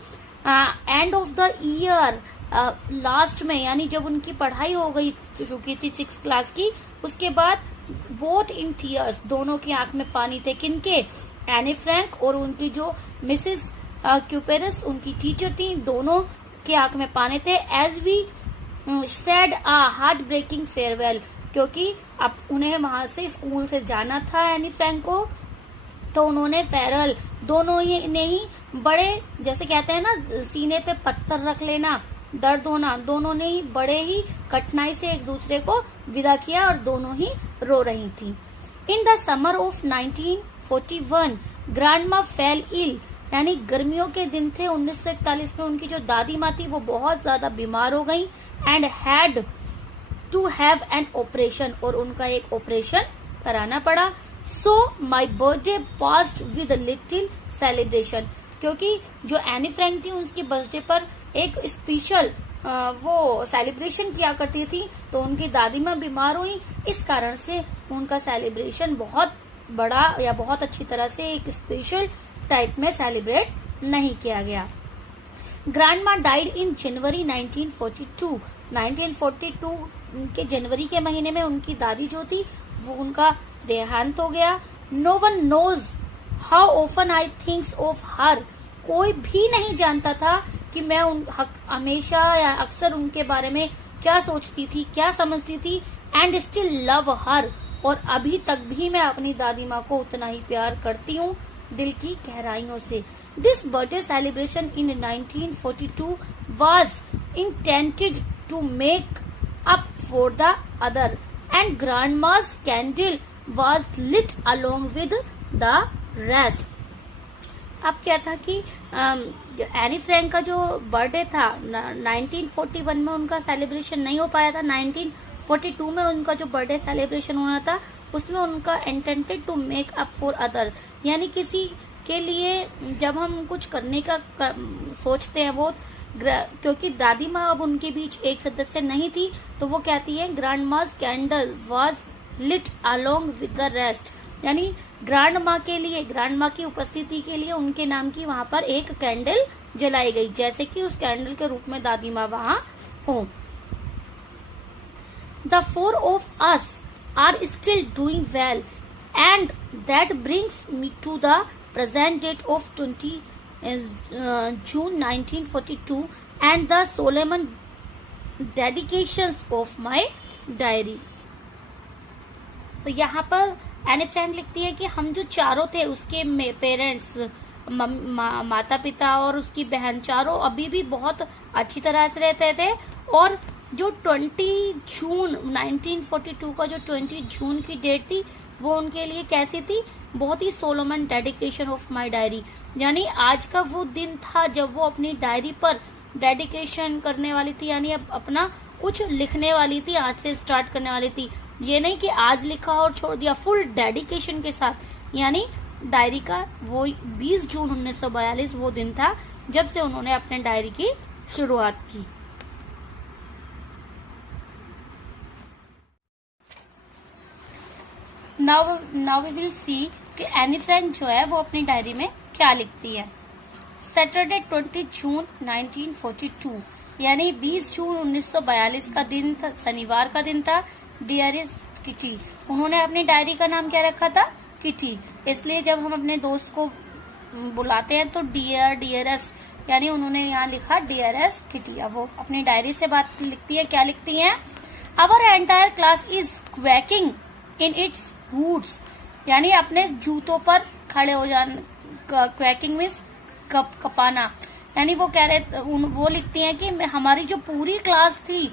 End of the year, last में, यानी जब उनकी पढ़ाई हो गई चुकी थी 6th क्लास की, उसके बाद बोथ इन टीयर्स, दोनों की आंख में पानी थे। किनके? एनी फ्रैंक और उनकी जो मिसेस क्यूपेरस उनकी टीचर थी, दोनों की आंख में पानी थे। As we said a heartbreaking farewell, क्योंकि अब उन्हें वहां से स्कूल से जाना था एनी फ्रैंक को। तो उन्होंने फेरल दोनों ही ने ही बड़े, जैसे कहते हैं ना सीने पे पत्थर रख लेना, दर्द होना, दोनों ने ही बड़े ही कठिनाई से एक दूसरे को विदा किया और दोनों ही रो रही थी। In the summer of 1941 grandma fell ill, यानी गर्मियों के दिन थे 1941 में, उनकी जो दादी माँ थी वो बहुत ज्यादा बीमार हो गई and had to have an operation, और उनका एक ऑपरेशन कराना पड़ा। So my birthday passed with little celebration, क्योंकि जो एनी फ्रैंक थी उसकी बर्थडे पर एक स्पेशल वो सेलिब्रेशन किया करती थी, तो उनकी दादी माँ बीमार हुई, इस कारण से उनका सेलिब्रेशन बहुत बड़ा या बहुत अच्छी तरह से एक स्पेशल टाइप में सेलिब्रेट नहीं किया गया। ग्रैंडमा डाइड इन जनवरी 1942, 1942 के जनवरी के महीने में उनकी दादी जो थी वो उनका देहांत हो गया। No one knows how often I thinks of her, कोई भी नहीं जानता था कि मैं हमेशा या अक्सर उनके बारे में क्या सोचती थी, क्या समझती थी। एंड स्टिल लव हर, और अभी तक भी मैं अपनी दादी माँ को उतना ही प्यार करती हूँ दिल की गहराइयों से। This birthday celebration in 1942 was intended to make up for the other, and grandma's candle was lit along with the rest. अब क्या था कि एनी फ्रैंक का जो बर्थडे था 1941 में उनका सेलिब्रेशन नहीं हो पाया था, 1942 में उनका जो बर्थडे सेलिब्रेशन होना था उसमें उनका intended to make up for other, यानी किसी के लिए जब हम कुछ करने का सोचते हैं वो, क्योंकि दादी माँ अब उनके बीच एक सदस्य नहीं थी, तो वो कहती है grandma's candle was lit along with the rest, यानी ग्रैंड माँ के लिए, ग्रैंड माँ की उपस्थिति के लिए उनके नाम की वहां पर एक कैंडल जलाई गई, जैसे कि उस कैंडल के रूप में दादी माँ वहां हो। The four of us are still doing well, and that brings me to the present date of 20 June 1942 and the solemn dedications of my diary। तो यहाँ पर एनी फ्रैंक लिखती है कि हम जो चारों थे उसके पेरेंट्स, माता पिता और उसकी बहन, चारों अभी भी बहुत अच्छी तरह से रहते थे, और जो 20 जून 1942 का जो 20 जून की डेट थी वो उनके लिए कैसी थी, बहुत ही solemn dedication of my diary, यानी आज का वो दिन था जब वो अपनी डायरी पर डेडिकेशन करने वाली थी, यानी अब अपना कुछ लिखने वाली थी, आज से स्टार्ट करने वाली थी। ये नहीं कि आज लिखा और छोड़ दिया, फुल डेडिकेशन के साथ, यानी डायरी का वो 20 जून 1942 वो दिन था जब से उन्होंने अपने डायरी की शुरुआत की। नाउ वी विल सी कि एनी फ्रैंक जो है वो अपनी डायरी में क्या लिखती है। सैटरडे 20 जून 1942, यानी 20 जून 1942 का दिन था, शनिवार का दिन था। डियरेस्ट किटी, उन्होंने अपनी डायरी का नाम क्या रखा था, किटी, इसलिए जब हम अपने दोस्त को बुलाते हैं तो डियर, डियरेस्ट, यानी उन्होंने यहाँ लिखा डियरेस्ट किटी। अब वो अपनी डायरी से बात लिखती है, क्या लिखती है, our entire class is quaking in its boots, यानी अपने जूतों पर खड़े हो जाना, क्वैकिंग मीन्स कपाना, यानी वो कह रहे, वो लिखती हैं कि हमारी जो पूरी क्लास थी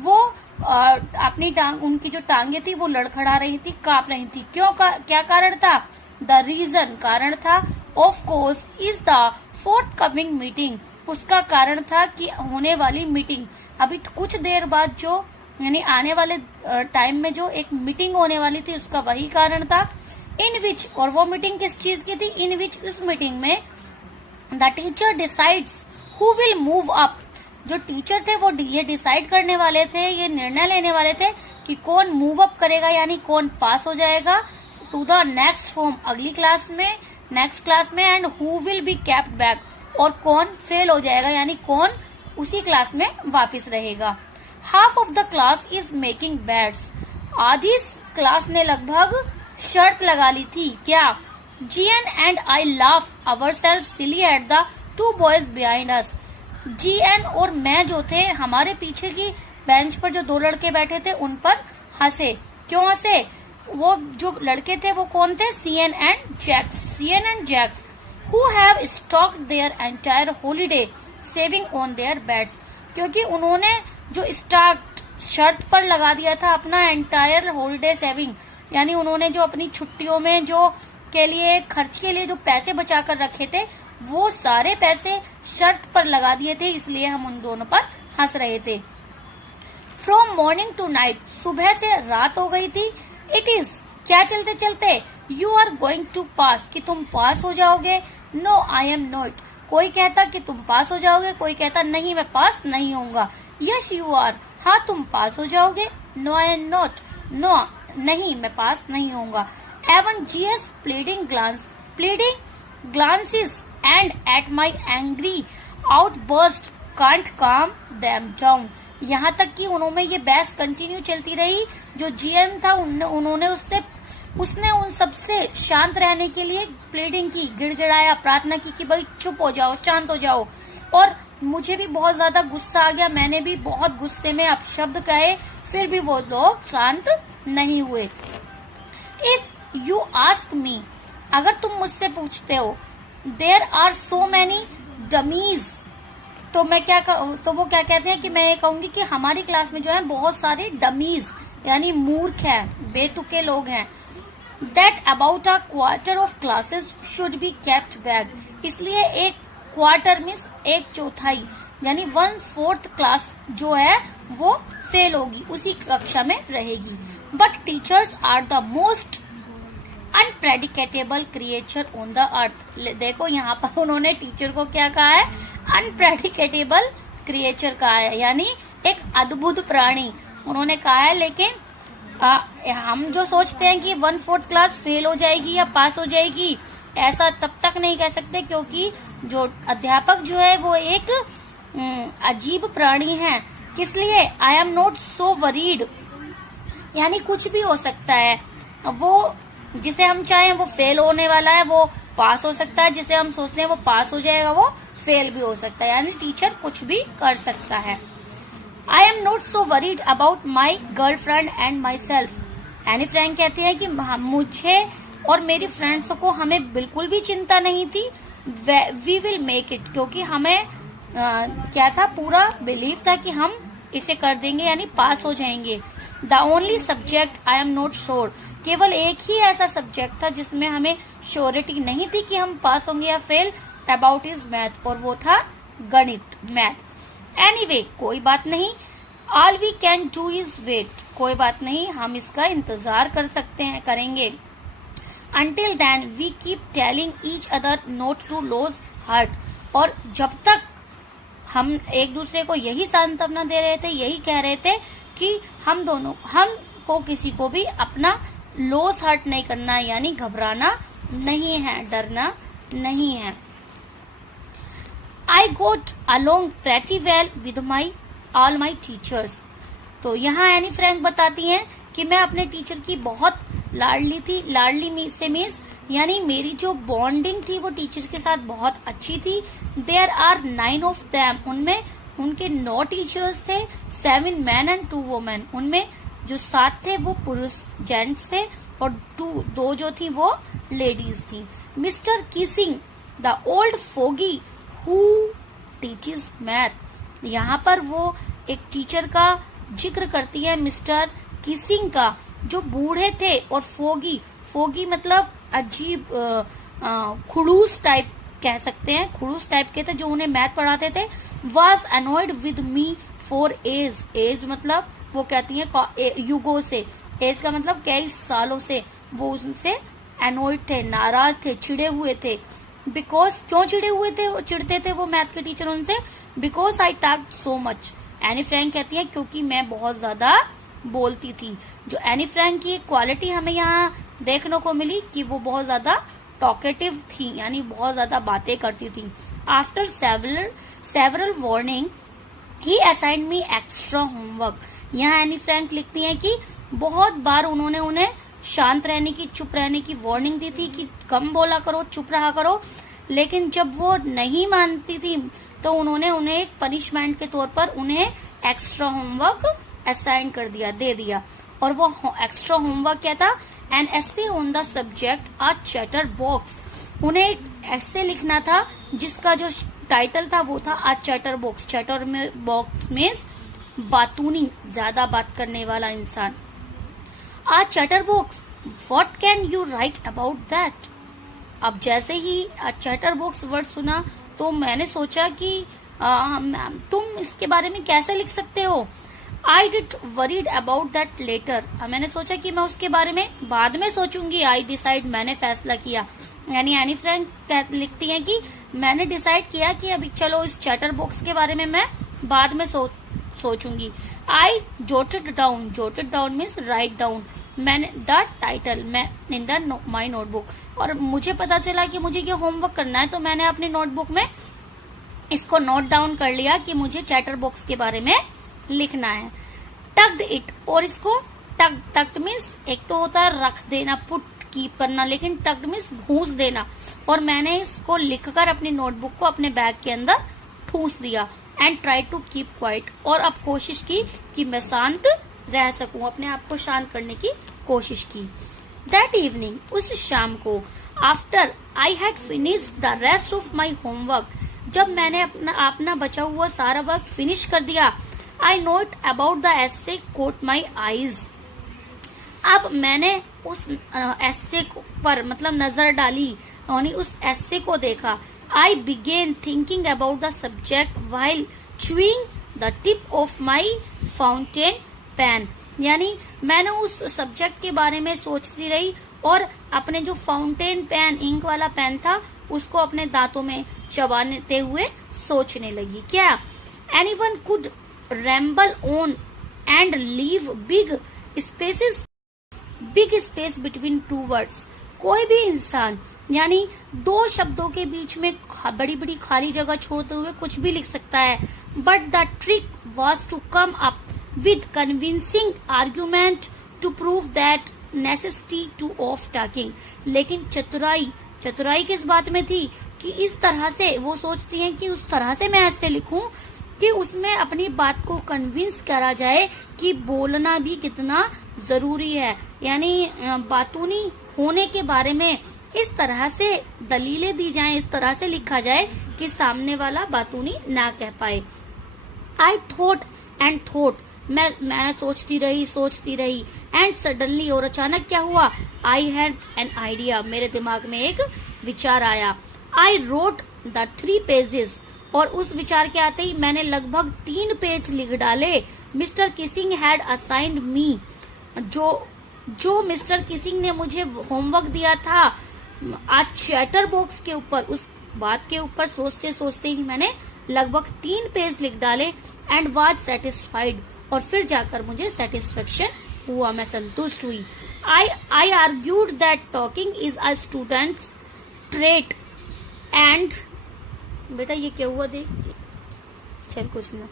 वो अपनी उनकी जो टांगे थी वो लड़खड़ा रही थी, कांप रही थी। क्यों क्या कारण था, द रीजन, कारण था, of course is the fourth coming meeting, उसका कारण था कि होने वाली मीटिंग, अभी कुछ देर बाद जो, यानी आने वाले टाइम में जो एक मीटिंग होने वाली थी उसका वही कारण था। इन विच, और वो मीटिंग किस चीज की थी, इन विच, इस मीटिंग में the teacher decides who will move up, जो टीचर थे वो ये डिसाइड करने वाले थे, ये निर्णय लेने वाले थे कि कौन मूव अप करेगा, यानी कौन पास हो जाएगा टू द नेक्स्ट फॉर्म, अगली क्लास में, नेक्स्ट क्लास में, and who will be kept back, और कौन फेल हो जाएगा, यानी कौन उसी क्लास में वापस रहेगा। Half of the class is making bets, आधी क्लास ने लगभग शर्त लगा ली थी, क्या, GN and I laugh ourselves silly at the two boys behind us, GN और मैं जो थे, हमारे पीछे की बेंच पर जो दो लड़के बैठे थे उन पर हंसे। क्यों हंसे, वो जो लड़के थे वो कौन थे? CN and Jacks who have staked their entire holiday saving on their beds, क्योंकि उन्होंने जो स्टॉक शर्त पर लगा दिया था अपना एंटायर हॉलीडे सेविंग, यानी उन्होंने जो अपनी छुट्टियों में जो के लिए खर्च के लिए जो पैसे बचा कर रखे थे वो सारे पैसे शर्त पर लगा दिए थे, इसलिए हम उन दोनों पर हंस रहे थे। फ्रॉम मॉर्निंग टू नाइट, सुबह से रात हो गई थी। इट इज, क्या चलते चलते, यू आर गोइंग टू पास, कि तुम पास हो जाओगे। नो आई एम नॉट, कोई कहता कि तुम पास हो जाओगे, कोई कहता नहीं मैं पास नहीं होऊंगा। यस यू आर, हाँ तुम पास हो जाओगे। No I am not, no नहीं मैं पास नहीं होऊंगा। Even GS pleading glances and at my angry outburst can't calm them down. यहाँ तक कि उन्होंने ये बहस कंटिन्यू चलती रही। जो जीएन था उन्होंने उसने उन सबसे शांत रहने के लिए प्लीडिंग की, गिड़गिड़ाया, प्रार्थना की कि भाई चुप हो जाओ, शांत हो जाओ। और मुझे भी बहुत ज्यादा गुस्सा आ गया, मैंने भी बहुत गुस्से में अपशब्द कहे, फिर भी वो लोग शांत नहीं हुए। इफ यू आस्क मी, अगर तुम मुझसे पूछते हो, there are so many dummies, तो मैं तो वो क्या कहते हैं कि मैं ये कहूंगी कि हमारी क्लास में जो है बहुत सारे डमीज यानी मूर्ख हैं, बेतुके लोग हैं। That about a quarter of classes should be kept back, इसलिए एक क्वार्टर मीन्स एक चौथाई यानी 1/4 क्लास जो है वो फेल होगी, उसी कक्षा में रहेगी। But teachers are the most unpredictable creature on the earth. देखो यहाँ पर उन्होंने टीचर को क्या कहा है? अनप्रेडिकेटेबल क्रिएचर कहा है, यानी एक अद्भुत प्राणी उन्होंने कहा है। लेकिन हम जो सोचते हैं कि 1/4 क्लास फेल हो जाएगी या पास हो जाएगी, ऐसा तब तक नहीं कह सकते, क्योंकि जो अध्यापक जो है वो एक अजीब प्राणी है। किस लिए? आई एम नॉट सो वरीड, यानी कुछ भी हो सकता है। वो जिसे हम चाहें वो फेल होने वाला है, वो पास हो सकता है। जिसे हम सोचते हैं वो पास हो जाएगा, वो फेल भी हो सकता है, यानी टीचर कुछ भी कर सकता है। आई am not so worried about my girlfriend and my self. Anne Frank कहते हैं कि मुझे और मेरी फ्रेंड्स को हमें बिल्कुल भी चिंता नहीं थी। वी विल मेक इट, क्योंकि हमें क्या था, पूरा बिलीव था कि हम इसे कर देंगे यानी पास हो जाएंगे। The only subject I am not sure, केवल एक ही ऐसा सब्जेक्ट था जिसमें हमें श्योरिटी नहीं थी कि हम पास होंगे या फेल, अबाउट इज मैथ, और वो था गणित, मैथ। एनीवे, कोई बात नहीं। All we can do is wait, कोई बात नहीं, हम इसका इंतजार कर सकते हैं, करेंगे। Until then we keep telling each other not to lose heart, और जब तक हम एक दूसरे को यही सांत्वना दे रहे थे, यही कह रहे थे कि हमको किसी को भी अपना लॉस हर्ट नहीं करना, यानी घबराना नहीं है, डरना नहीं है। I got along pretty well with all my teachers. तो यहाँ एनी फ्रैंक बताती हैं कि मैं अपने टीचर की बहुत लाडली थी। लाडली से मीन्स यानी मेरी जो बॉन्डिंग थी वो टीचर्स के साथ बहुत अच्छी थी। देयर आर 9 ऑफ देम, उनमें उनके 9 टीचर्स थे, 7 मैन एंड 2 वुमेन। उनमें जो 7 थे वो पुरुष जेंट्स थे और 2 जो थी वो लेडीज थी। Mister Keesing the old foggy who teaches math, यहाँ पर वो एक टीचर का जिक्र करती है, मिस्टर किसिंग का, जो बूढ़े थे। और फोगी मतलब अजीब खुड़ूस टाइप कह सकते हैं, खुड़ूस टाइप के थे जो उन्हें मैथ पढ़ाते थे। Was annoyed with me for ages मतलब वो कहती है युगों से, एज का मतलब कई सालों से वो उनसे अनॉयड थे, नाराज थे, चिड़े हुए थे। बिकॉज क्यों चिड़े हुए थे, चिड़ते थे वो मैथ के टीचर उनसे? Because I talked so much. Any Frank कहती है क्योंकि मैं बहुत ज्यादा बोलती थी। जो एनी फ्रैंक की क्वालिटी हमें यहाँ देखने को मिली कि वो बहुत ज्यादा टॉकेटिव थी, यानी बहुत ज्यादा बातें करती थी। आफ्टर सेवरल वार्निंग ही असाइंड मी एक्स्ट्रा होमवर्क। यहाँ एनी फ्रैंक लिखती हैं कि बहुत बार उन्होंने उन्हें शांत रहने की, चुप रहने की वार्निंग दी थी कि कम बोला करो, चुप रहा करो। लेकिन जब वो नहीं मानती थी तो उन्होंने उन्हें एक पनिशमेंट के तौर पर उन्हें एक्स्ट्रा होमवर्क असाइन कर दिया, दे दिया। और वो एक्स्ट्रा होमवर्क क्या था, an essay on the subject a chatter box. उन्हें एक ऐसे लिखना था जिसका जो टाइटल था वो था अ चैटर बॉक्स। चैटर में बॉक्स मीन्स बातूनी, ज्यादा बात करने वाला इंसान। A chatter box, what can you write about that. अब जैसे ही चैटर बॉक्स वर्ड सुना तो मैंने सोचा कि तुम इसके बारे में कैसे लिख सकते हो। I did worried about that letter. मैंने सोचा कि मैं उसके बारे में बाद में सोचूंगी। आई डिसाइड, मैंने फैसला किया। यानी एनी फ्रैंक लिखती हैं कि मैंने डिसाइड किया कि अभी चलो इस चैटर बॉक्स के बारे में मैं बाद में सोचूंगी। आई जोटेड डाउन मीन्स राइट डाउन, मैंने द टाइटल मैं इन द माई नोटबुक। और मुझे पता चला कि मुझे ये होमवर्क करना है तो मैंने अपनी नोटबुक में इसको नोट डाउन कर लिया कि मुझे चैटर बॉक्स के बारे में लिखना है। टक्ड इट, और इसको टक्ड मीन्स एक तो होता है रख देना, पुट कीप करना, लेकिन टक्ड मीन्स घूस देना। और मैंने इसको लिखकर अपनी नोटबुक को अपने बैग के अंदर ठूस दिया। And try to keep quiet, और अब कोशिश की कि मैं शांत रह सकूं, अपने आप को शांत करने की कोशिश की। दैट इवनिंग, उस शाम को, after I had finished the rest of my homework, जब मैंने अपना बचा हुआ सारा वर्क फिनिश कर दिया, I note about the essay caught my eyes. अब मैंने उस एसे पर मतलब नजर डाली, यानी उस एसे को देखा। I began thinking about the subject while chewing the tip of my fountain pen, यानी मैंने उस सब्जेक्ट के बारे में सोचती रही और अपने जो फाउंटेन पेन, इंक वाला पेन था, उसको अपने दांतों में चबाते हुए सोचने लगी। क्या anyone could ramble on and leave big space between two words, कोई भी इंसान यानी दो शब्दों के बीच में बड़ी बड़ी खाली जगह छोड़ते हुए कुछ भी लिख सकता है। But the trick was to come up with convincing argument to prove that necessity to of talking. लेकिन चतुराई किस बात में थी कि इस तरह से वो सोचती हैं कि उस तरह से मैं ऐसे लिखूं कि उसमें अपनी बात को कन्विंस करा जाए कि बोलना भी कितना जरूरी है, यानी बातूनी होने के बारे में इस तरह से दलीलें दी जाएं, इस तरह से लिखा जाए कि सामने वाला बातूनी ना कह पाए। आई थॉट एंड थॉट, मैं सोचती रही एंड सडनली, और अचानक क्या हुआ, आई हैड एन आइडिया, मेरे दिमाग में एक विचार आया। आई रोट द 3 पेजेस, और उस विचार के आते ही मैंने लगभग 3 पेज लिख डाले। मिस्टर किसिंग हैड असाइंड मी, जो मिस्टर किसिंग ने मुझे होमवर्क दिया था आज चैटर बॉक्स के ऊपर, उस बात के ऊपर सोचते सोचते ही मैंने लगभग 3 पेज लिख डाले। एंड वाज सेटिस्फाइड, और फिर जाकर मुझे सेटिस्फेक्शन हुआ, मैं संतुष्ट हुई। I argued that talking is a student's trait and, बेटा ये क्या हुआ देख, चल कुछ ना,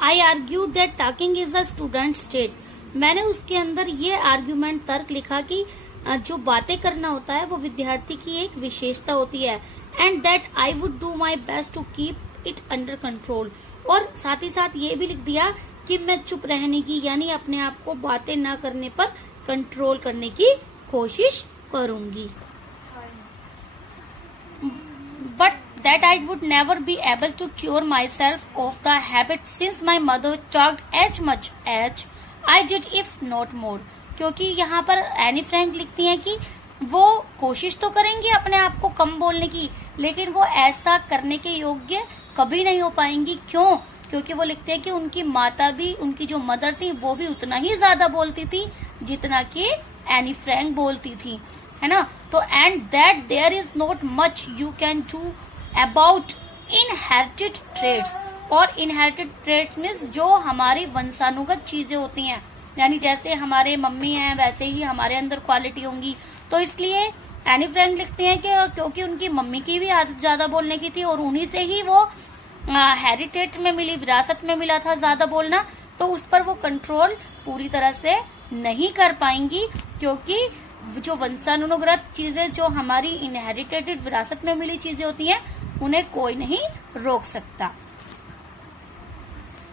I argued that talking is a student's trait, मैंने उसके अंदर ये आर्ग्यूमेंट तर्क लिखा कि जो बातें करना होता है वो विद्यार्थी की एक विशेषता होती है। And that I would do my best to keep it under control, और साथ ही साथ ये भी लिख दिया कि मैं चुप रहने की, यानी अपने आप को बातें ना करने पर कंट्रोल करने की कोशिश करूंगी। But that I would never be able to cure myself of the habit since my mother talked as much as I did if not more, क्योंकि यहाँ पर एनी फ्रैंक लिखती हैं कि वो कोशिश तो करेंगी अपने आप को कम बोलने की, लेकिन वो ऐसा करने के योग्य कभी नहीं हो पाएंगी। क्यों? क्योंकि वो लिखते हैं कि उनकी माता भी, उनकी जो मदर थी वो भी उतना ही ज्यादा बोलती थी जितना कि एनी फ्रैंक बोलती थी, है ना। तो and that there is not much you can do about inherited traits, और इनहेरिटेड ट्रेड्स मीन्स जो हमारी वंशानुगत चीजें होती हैं, यानी जैसे हमारे मम्मी हैं वैसे ही हमारे अंदर क्वालिटी होंगी। तो इसलिए एनी फ्रैंक लिखते हैं कि क्योंकि उनकी मम्मी की भी आदत ज्यादा बोलने की थी और उन्हीं से ही वो हेरिटेज में मिली, विरासत में मिला था ज्यादा बोलना, तो उस पर वो कंट्रोल पूरी तरह से नहीं कर पाएंगी, क्योंकि जो वंशानुगत चीजें, जो हमारी इनहेरिटेड विरासत में मिली चीजें होती हैं, उन्हें कोई नहीं रोक सकता।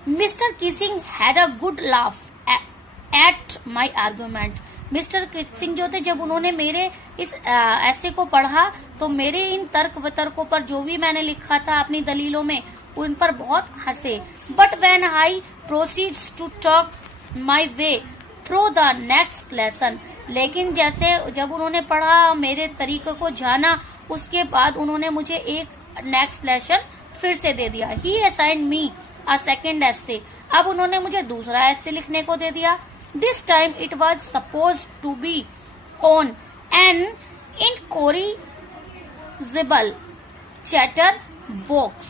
Mister Keesing had a good laugh at my argument. Mister Keesing जो थे, जब उन्होंने मेरे इस ऐसे को पढ़ा तो मेरे इन तर्क वितर्कों पर, जो भी मैंने लिखा था अपनी दलीलों में, उन पर बहुत हंसे। But when I proceeds to talk my way through the next lesson, लेकिन जैसे जब उन्होंने पढ़ा, मेरे तरीके को जाना, उसके बाद उन्होंने मुझे एक नेक्स्ट लेसन फिर से दे दिया। ही असाइन्ड मी अ सेकेंड एसे, अब उन्होंने मुझे दूसरा एसे लिखने को दे दिया। This time it was suppose to be on an incorrigible chatter box.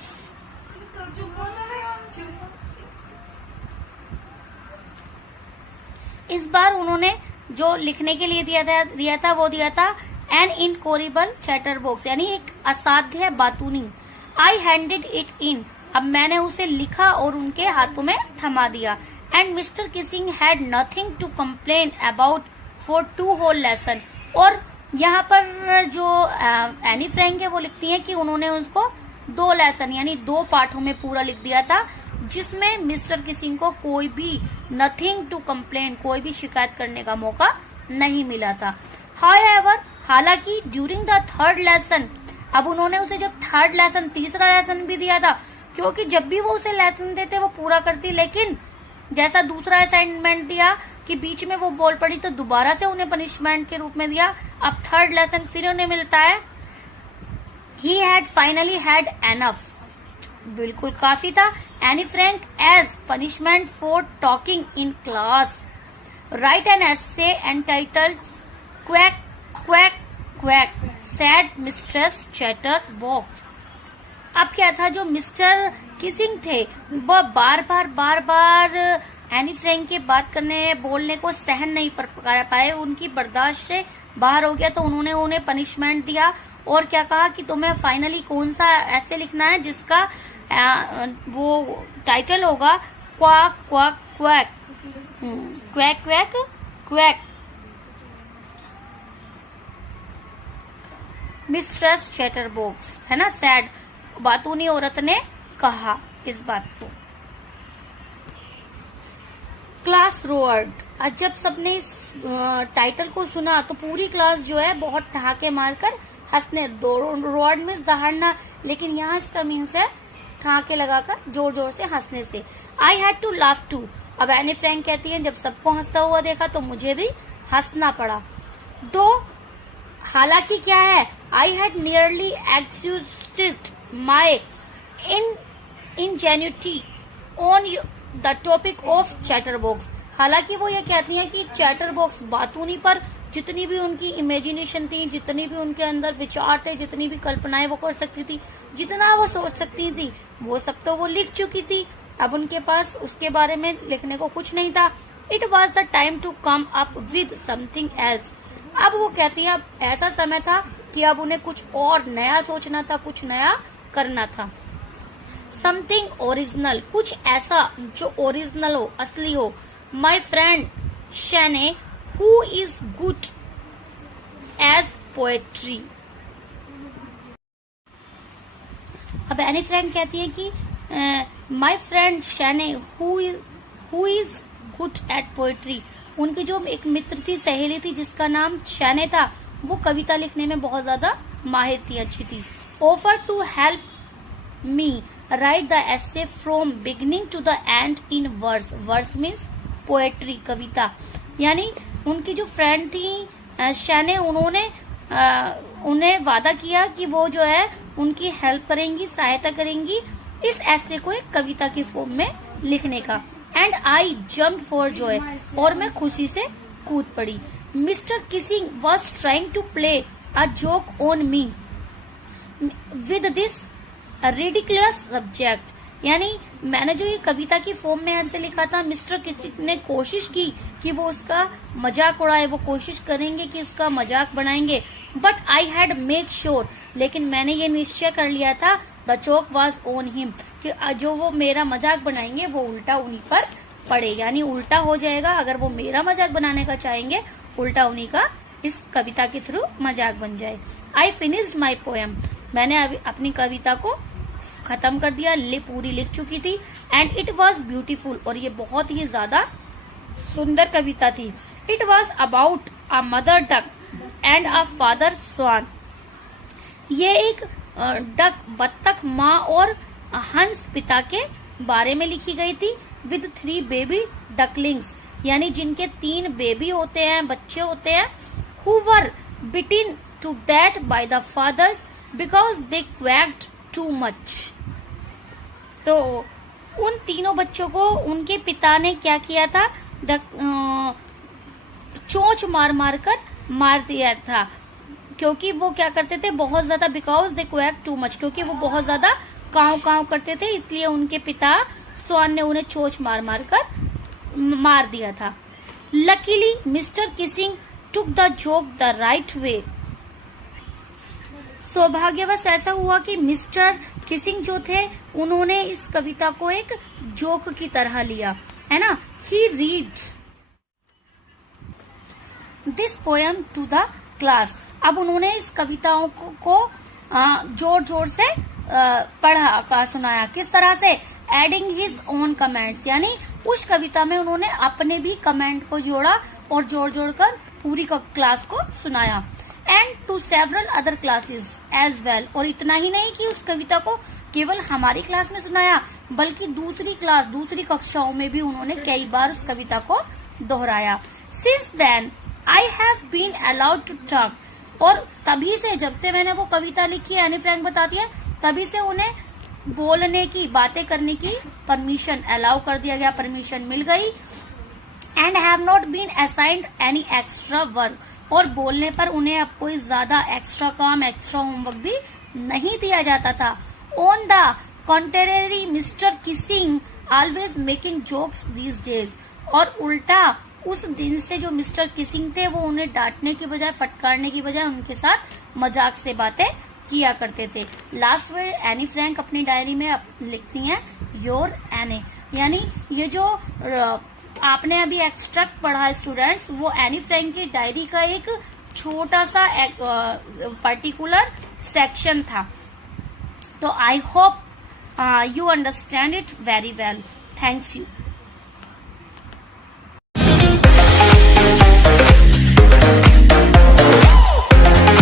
इस बार उन्होंने जो लिखने के लिए दिया था वो दिया था एन इनकोरिबल चैटर बॉक्स, यानी एक असाध्य बातूनी। आई हैंडेड इट इन, अब मैंने उसे लिखा और उनके हाथों में थमा दिया। And Mr Keesing had nothing to complain about for 2 whole lesson, और यहाँ पर जो एनी फ्रैंक है वो लिखती है कि उन्होंने उसको 2 लेसन यानी 2 पाठों में पूरा लिख दिया था, जिसमें मिस्टर किसिंग को कोई भी नथिंग टू कंप्लेन, कोई भी शिकायत करने का मौका नहीं मिला था। हाउएवर, हालांकि ड्यूरिंग द थर्ड लेसन, अब उन्होंने उसे जब थर्ड लेसन, तीसरा लेसन भी दिया था, क्योंकि जब भी वो उसे लेसन देते वो पूरा करती, लेकिन जैसा दूसरा असाइनमेंट दिया कि बीच में वो बोल पड़ी तो दोबारा से उन्हें पनिशमेंट के रूप में दिया। अब थर्ड लेसन फिर उन्हें मिलता है। He had finally had enough, बिल्कुल काफी था। Anne Frank as punishment for talking in class, write an essay entitled quack quack quack said mistress chatterbox. अब क्या था, जो मिस्टर किसिंग थे वह बार बार एनी फ्रैंक के बात करने, बोलने को सहन नहीं कर पाए, उनकी बर्दाश्त से बाहर हो गया, तो उन्होंने उन्हें पनिशमेंट दिया और क्या कहा कि तुम्हें फाइनली कौन सा ऐसे लिखना है जिसका वो टाइटल होगा quack quack quack quack quack quack mistress chatter box, है ना, सैड बातूनी औरत ने कहा इस बात को। क्लास रोअर्ड, आज जब सबने इस टाइटल को सुना तो पूरी क्लास जो है बहुत ठहाके मारकर हंसने, रोअर्ड मीन्स दहाड़ना, लेकिन यहाँ इसका मीन्स है ठहाके लगाकर जोर जोर से हंसने से। I had to laugh too, अब एनी फ्रैंक कहती है जब सबको हंसता हुआ देखा तो मुझे भी हंसना पड़ा। दो हालांकि क्या है, I had nearly excused my ingenuity on the topic of chatter box. हालांकि वो ये कहती हैं कि चैटर बॉक्स बातूनी पर जितनी भी उनकी इमेजिनेशन थी, जितनी भी उनके अंदर विचार थे, जितनी भी कल्पनाएं वो कर सकती थी, जितना वो सोच सकती थी, वो सब तो वो लिख चुकी थी। अब उनके पास उसके बारे में लिखने को कुछ नहीं था। It was the time to come up with something else, अब वो कहती है अब ऐसा समय था कि अब उन्हें कुछ और नया सोचना था, कुछ नया करना था। समथिंग ओरिजिनल, कुछ ऐसा जो ओरिजिनल हो, असली हो। My friend Sanne who is good as poetry. अब एनी फ्रैंक कहती है कि my friend Sanne who is good at poetry, उनकी जो एक मित्र थी, सहेली थी जिसका नाम शैने था, वो कविता लिखने में बहुत ज्यादा माहिर थी, अच्छी थी। Offer to help me write the essay from beginning to the end in verse, verse means poetry, कविता। यानी उनकी जो फ्रेंड थी शैने, उन्होंने उन्हें वादा किया कि वो जो है उनकी हेल्प करेंगी, सहायता करेंगी इस ऐसे को एक कविता की फॉर्म में लिखने का। And I jump for joy, और मैं खुशी से कूद पड़ी। Mr Keesing was trying to play a joke on me with this ridiculous subject, यानी मैंने जो ये कविता की फॉर्म में ऐसे लिखा था, मिस्टर किसिंग ने कोशिश की कि वो उसका मजाक उड़ाए, वो कोशिश करेंगे कि उसका मजाक बनाएंगे। But I had make sure, लेकिन मैंने ये निश्चय कर लिया था, the joke was on him, कि जो वो मेरा मजाक बनाएंगे वो उल्टा उन्हीं पर पड़े, यानी उल्टा हो जाएगा। अगर वो मेरा मजाक बनाने का चाहेंगे, उल्टा उन्हीं का इस कविता के थ्रू मजाक बन जाए। आई फिनिश्ड माई पोएम, मैंने अभी अपनी कविता को खत्म कर दिया, पूरी लिख चुकी थी। एंड इट वॉज ब्यूटीफुल, और ये बहुत ही ज्यादा सुंदर कविता थी। It was about a mother duck and a father swan. ये एक डक बत्तख माँ और हंस पिता के बारे में लिखी गई थी। विद 3 बेबी डकलिंग्स, यानी जिनके 3 बेबी होते हैं, बच्चे होते हैं। Who were bitten to death by the fathers because they quacked too much. तो उन तीनों बच्चों को उनके पिता ने क्या किया था, चोंच मार मार कर मार दिया था, क्योंकि वो क्या करते थे, बहुत ज्यादा, because they quack too much, क्योंकि वो बहुत ज्यादा काव काव करते थे, इसलिए उनके पिता स्वान ने उन्हें चोंच मार मार कर मार दिया था। Luckily Mr Keesing took the joke the right way. सौभाग्यवश ऐसा हुआ कि मिस्टर किसिंग जो थे, उन्होंने इस कविता को एक जोक की तरह लिया, है ना। He read this poem to the class. अब उन्होंने इस कविताओं को जोर जोर से पढ़ा, सुनाया। किस तरह से, एडिंग हिज ओन कमेंट्स, यानी उस कविता में उन्होंने अपने भी कमेंट को जोड़ा और जोड़ जोड़ कर पूरी क्लास को सुनाया। And to several other classes as well, और इतना ही नहीं कि उस कविता को केवल हमारी क्लास में सुनाया, बल्कि दूसरी कक्षाओं में भी उन्होंने कई बार उस कविता को दोहराया। Since then I have been allowed to talk, और तभी से, जब से मैंने वो कविता लिखी है, एनी फ्रैंक बताती है, तभी से उन्हें बोलने की, बातें करने की परमिशन अलाउ कर दिया गया, परमिशन मिल गई। And have not been assigned any extra work, और बोलने पर उन्हें अब कोई ज्यादा एक्स्ट्रा काम, एक्स्ट्रा होमवर्क भी नहीं दिया जाता था। On the contrary mister Keesing always making jokes these days, और उल्टा उस दिन से जो मिस्टर किसिंग थे, वो उन्हें डांटने की बजाय, फटकारने की बजाय उनके साथ मजाक से बातें किया करते थे। लास्ट में एनी फ्रैंक अपनी डायरी में लिखती हैं योर एने, यानी ये जो आपने अभी एक्सट्रैक्ट पढ़ा स्टूडेंट्स, वो एनी फ्रैंक की डायरी का एक छोटा सा पर्टिकुलर सेक्शन था। तो I hope you understand it very well. Thanks you.